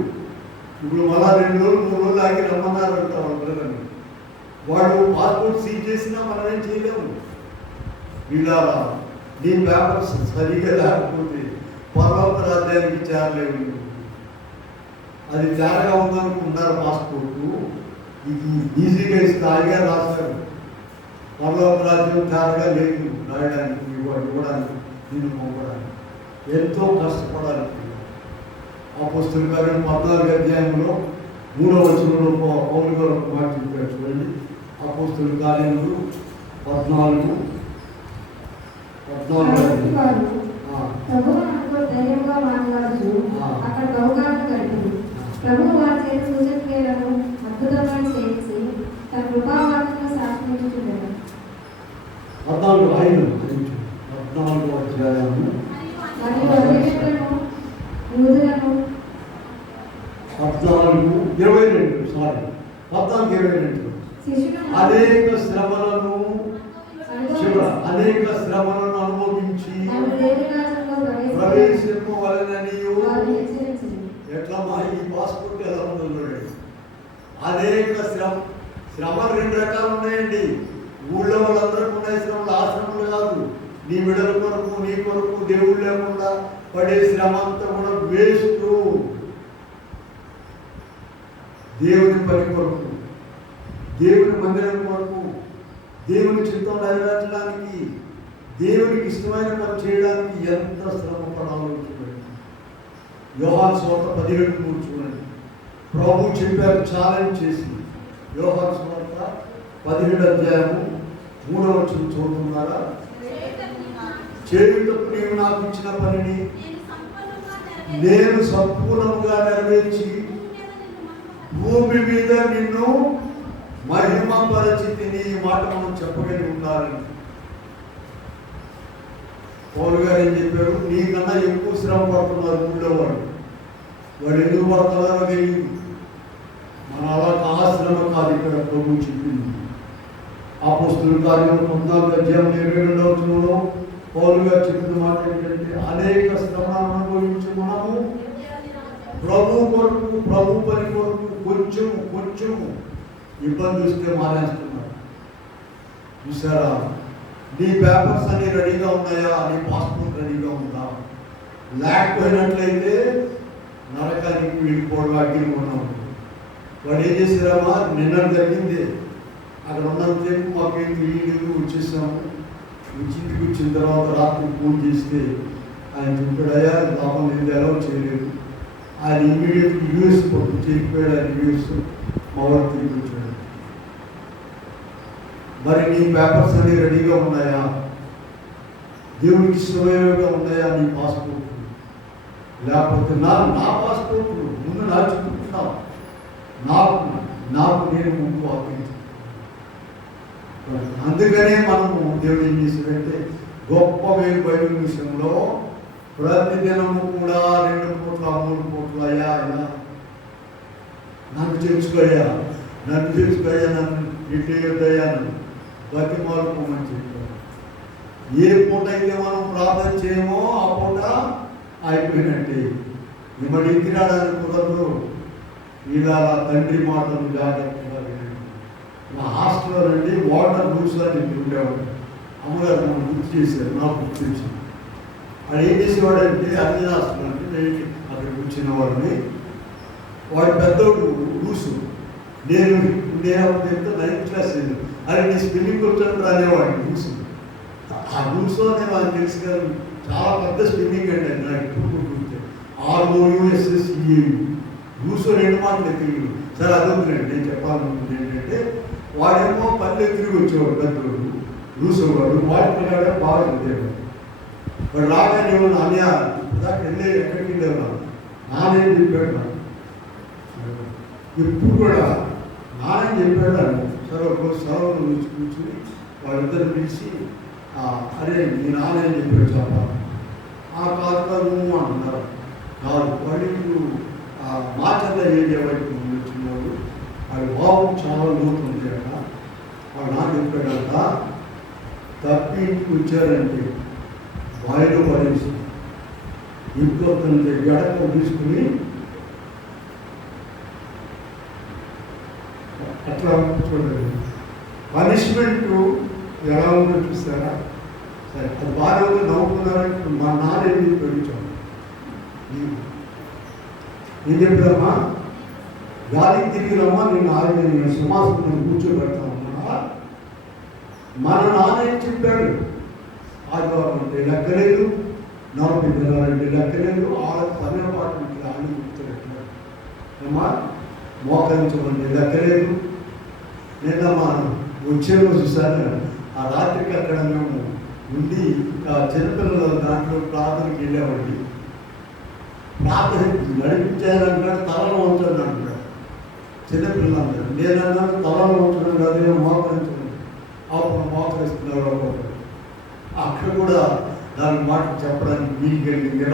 ఇప్పుడు మళ్ళా 2 రోజులు 3 రోజులు ఆగి రమ్మన్నారంట వాళ్ళ పిల్లలని. వాళ్ళు పాస్పోర్ట్ సీజ్ చేసినా మనం ఏం చేయలేము. ఇలా నీ పేపర్స్ సరిగ్గా లేకపోతే పరలోక రాజ్యానికి చేరలేవు. అది తేరగా ఉందనుకుంటున్నారు. పాస్పోర్టు ఇది ఈజీగా స్థాయిగా రాశారు. పరలోక రాజ్యం తేరగా లేదు రాయడానికి, ఇవ్వడానికి, దీన్ని పంపడానికి ఎంతో కష్టపడాలి. అపోస్తలుల కార్యం 14వ అధ్యాయంలో 3వ వచనంలో పౌలు గారు ఒక మాట చెప్పారు చూడండి. అపోస్తలుల కార్యములు 14 ధైర్యంగా మాట్లాడుతూ అక్కడ బహుకాలం గడిపింది. ప్రభువు వారి చేత సూచక్రియలను అద్భుతమైన చేసి తన కృపావార్తను శాసించుచుండెను. 14 అధ్యాయము మరియు అన్యజనులను యూదులను 14:22 అనేక శ్రమలను అనుభవించి ప్రవేశింపవలెనని ఎట్లా ఈ పాస్పోర్ట్ ఎలా ఉందో అనేక శ్రమలు 2 రకాలు ఉన్నాయండి. ఊళ్ళో వాళ్ళందరికీ ఉన్నాయి శ్రమలు. ఆ శ్రమలు కాదు, నీ బిడ్డల కొరకు, నీ కొరకు దేవుడు లేకుండా పడే శ్రమ అంతా కూడా వేస్ట్. దేవుని పని కొరకు, దేవుని మందిరం కొరకు, దేవుని చిత్తం నెరవేర్చడానికి, దేవునికి ఇష్టమైన పని చేయడానికి ఎంత శ్రమ పడాలో చూడండి. యోహాను సువార్త 17 చూడండి. ప్రభు చెప్పారు ఛాలెంజ్ చేసి. యోహాను సువార్త 17వ అధ్యాయము 3వ వచనం చదువుతున్నారా? చేయుటకు నీవు నాకు ఇచ్చిన పనిని నేను సంపూర్ణంగా నెరవేర్చి భూమి మీద నిన్ను మహిమపరచి తిని ఈ మాట మనం చెప్పగలిగి ఉండాలని పౌలు గారు ఏం చెప్పారు? నీకన్నా ఎక్కువ శ్రమ పడుతున్నారు ఊళ్ళో వాడు ఎందుకు పడుతున్నారో తెలియదు. మన అలా శ్రమ కాదు ఇక్కడ ప్రభు చెప్పింది. అపోస్తలుల కార్యం 14వ అధ్యాయం 22వ వచనంలో పౌలు గారు చెప్పిన మాట ఏంటంటే అనేక శ్రమలను అనుభవించి మనము ప్రభు కొరకు, ప్రభు పని కొరకు కొంచెము ఇబ్బంది వస్తే మానేస్తున్నారు. చూసారా? నీ పేపర్స్ అన్ని రెడీగా ఉన్నాయా? నీ పాస్పోర్ట్ రెడీగా ఉందా? లేకపోయినట్లయితే నరకానికి వెళ్ళిపోవడం అగ్ని ఉన్నాము. వాడు ఏం చేశారమ్మా? నిన్న జరిగింది. అక్కడ ఉన్నంతసేపు మాకేం తెలియలేదు, వచ్చేసాము. ఇంటికి వచ్చిన తర్వాత రాత్రి ఫోన్ చేస్తే ఆయన చెప్పాడయ్యా లాభం లేదు, ఎలా చేయలేదు. ఆయన ఇమ్మీడియట్ యూఎస్ పట్టు చేరిపోయాడు. ఆయన యూఎస్ మా వారు తిరిగి వచ్చాడు. మరి నీ పేపర్స్ అన్ని రెడీగా ఉన్నాయా? దేవునికి ఇష్టమైనవిగా ఉన్నాయా నీ పాస్పోర్ట్? లేకపోతే నా పాస్పోర్ట్ ముందు నా చెప్పుకున్నావు, నాకు నేను ముందు అప్పగించు. అందుకనే మనము దేవుడు ఏం చేశాడంటే గొప్ప మేలు బైబిల్ విషయంలో ప్రతిదినము కూడా 2 పూట్ల 3 పూట్ల అయ్యా నన్ను తెలుసుకోయ్యా, నన్ను ఇట్టేయొద్దయ్యా బతిమాలుకోమని చెప్పారు. ఏ పూట అయితే మనం ప్రార్థన చేయమో ఆ పూట అయిపోయినట్టే. ఇమ్మడి ఎత్తిరాడానికి కుదరదు. ఇలా తండ్రి మాటలు జాగ్రత్తగా వినండి. మా హాస్టల్లో రండి వాటర్ రూల్స్ అని ఉండేవాడు. అమ్మగారు నన్ను గుర్తు చేశారు, నాకు గుర్తు తెచ్చింది. వాడు ఏం చేసేవాడంటే అన్ని హాస్టల్ అంటే నేను అక్కడికి వచ్చిన వాడిని. వాడు పెద్దోడు రూల్స్. నేను 9th క్లాస్ లేదు. అది నీ స్పెల్లింగ్ వచ్చాను రానేవాడిని రూల్స్. ఆ రూల్స్లో నేను అది తెలుసు కదా, చాలా పెద్ద స్పెల్లింగ్ అండి. నాకు ఇప్పుడు గుర్తు ROUSSEE రూసో 2 మాటలు ఎత్తిరి. సరే అదొద్దులేండి, నేను చెప్పాలనుకుంది ఏంటంటే వాడేమో పల్లె తిరిగి వచ్చేవాడు పెద్దోడు రూసో వాడు, వాడి పిల్లడే బాగా చదివేవాడు. వాడు రాగానే ఏమన్నా అన్యా దాకా ఎక్కడికి వెళ్ళేవాడు నానేం చెప్పాడు నాకు ఎప్పుడు కూడా నానేం చెప్పాడు అని. సరే ఒకరోజు సెలవులు కూర్చుని వాళ్ళిద్దరు పిలిచి అరే మీ నానేం చెప్పాడు చెప్పాలి. కాదు అంటున్నారు. కాదు వాళ్ళు మాచర్ల ఏరియా వైపు వచ్చినవాడు, వాడి బాబు చాలా లోతుంది అట. వాడు నా చెప్పాడంట తప్పి ఇంటికి వచ్చారంటే బాయిలో పడేసి ఇంట్లో గడప తీసుకుని అట్లా చూడండి పనిష్మెంట్ ఎలా ఉందో చూస్తారా. సరే అది బాగా నవ్వుకున్నారంటే మా నాన్న ఏం పెంచాం ఏం చెప్తారమ్మా, గాలికి తిరిగిరమ్మా నేను సింహాసనం కూర్చోబెడతామన్నా. మన నాన్న ఏం చెప్పాడు, ఆదివారం అంటే లెక్కలేదు, 40 దినాలంటే లెక్కలేదు, 6 పాటు అని గుర్తుపెట్టాడు. అమ్మా మోకరించమంటే లెక్కలేదు. నిన్న మా వచ్చే రోజు సార్ ఆ రాత్రికి అక్కడ మేము ఉండి చిన్నపిల్లల దాంట్లో ప్రార్థనకి వెళ్ళామండి. ప్రార్థన నడిపించారంటాడు, తలలో ఉంచండి అంటాడు చిన్నపిల్లలందరూ. నేనన్నాను తలలో ఉంచడం అదే మోకరించండి. అప్పుడు మోకరిస్తున్నారు ఒక్కొక్కరు. అక్కడ కూడా దాని మాట చెప్పడానికి వీలు కలిగింది.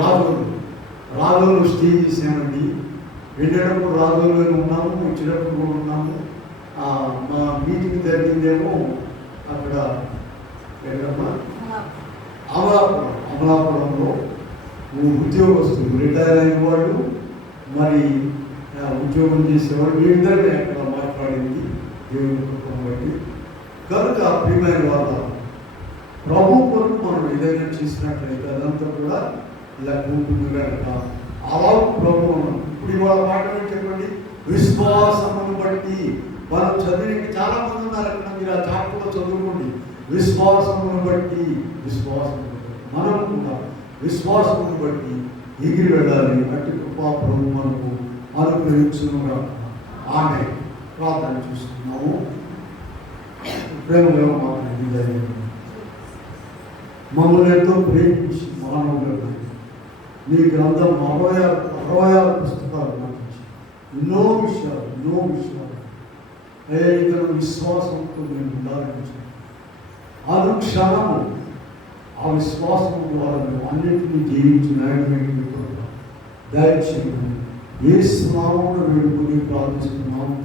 రాజులు స్టే చేసామండి. వెళ్ళేటప్పుడు రాజుల్లో ఉన్నాము, వచ్చినప్పుడు కూడా ఉన్నాము. మా మీటింగ్ జరిగిందేమో అక్కడ ఎక్కడమ్మా అమలాపురంలో ఉద్యోగస్తులు రిటైర్ అయిన వాళ్ళు, మరి ఉద్యోగం చేసేవాళ్ళు వీళ్ళిద్దరినీ అక్కడ మాట్లాడింది దేవుని కృపను బట్టి. కనుక ప్రియమైన వాళ్ళ ప్రభు కొరకు మనం ఏదైనా చేసినట్లయితే అదంతా కూడా ఇలా ఉంటుంది కనుక అలా ప్రభు ఇప్పుడు ఇవాళ మాట చెప్పండి, విశ్వాసమును బట్టి మనం చదివి చాలా మంది ఉన్నారు అక్కడ, మీరు ఆ చాటులో చదువుకోండి. విశ్వాసమును బట్టి మనం కూడా విశ్వాసమును బట్టి ఎగిరి వెళ్ళాలి. అట్టి కృపా ప్రభు మనకు అనుగ్రహించునుగా. ఆమె ప్రార్థన చూస్తున్నాము. ప్రేమగా మాట్లాడి మమ్మల్ని ఎంతో ప్రేమించి మానవులు మీ గ్రంథం 66 పుస్తకాలు నాకు ఎన్నో విషయాలు ఇతర విశ్వాసంతో నేను ఉండాలని అనుక్షణము ఆ విశ్వాసం ద్వారా అన్నింటినీ జీవించిన దయచేయండి. యేసు నామమున వేడుకొని ప్రార్థిస్తున్నాము.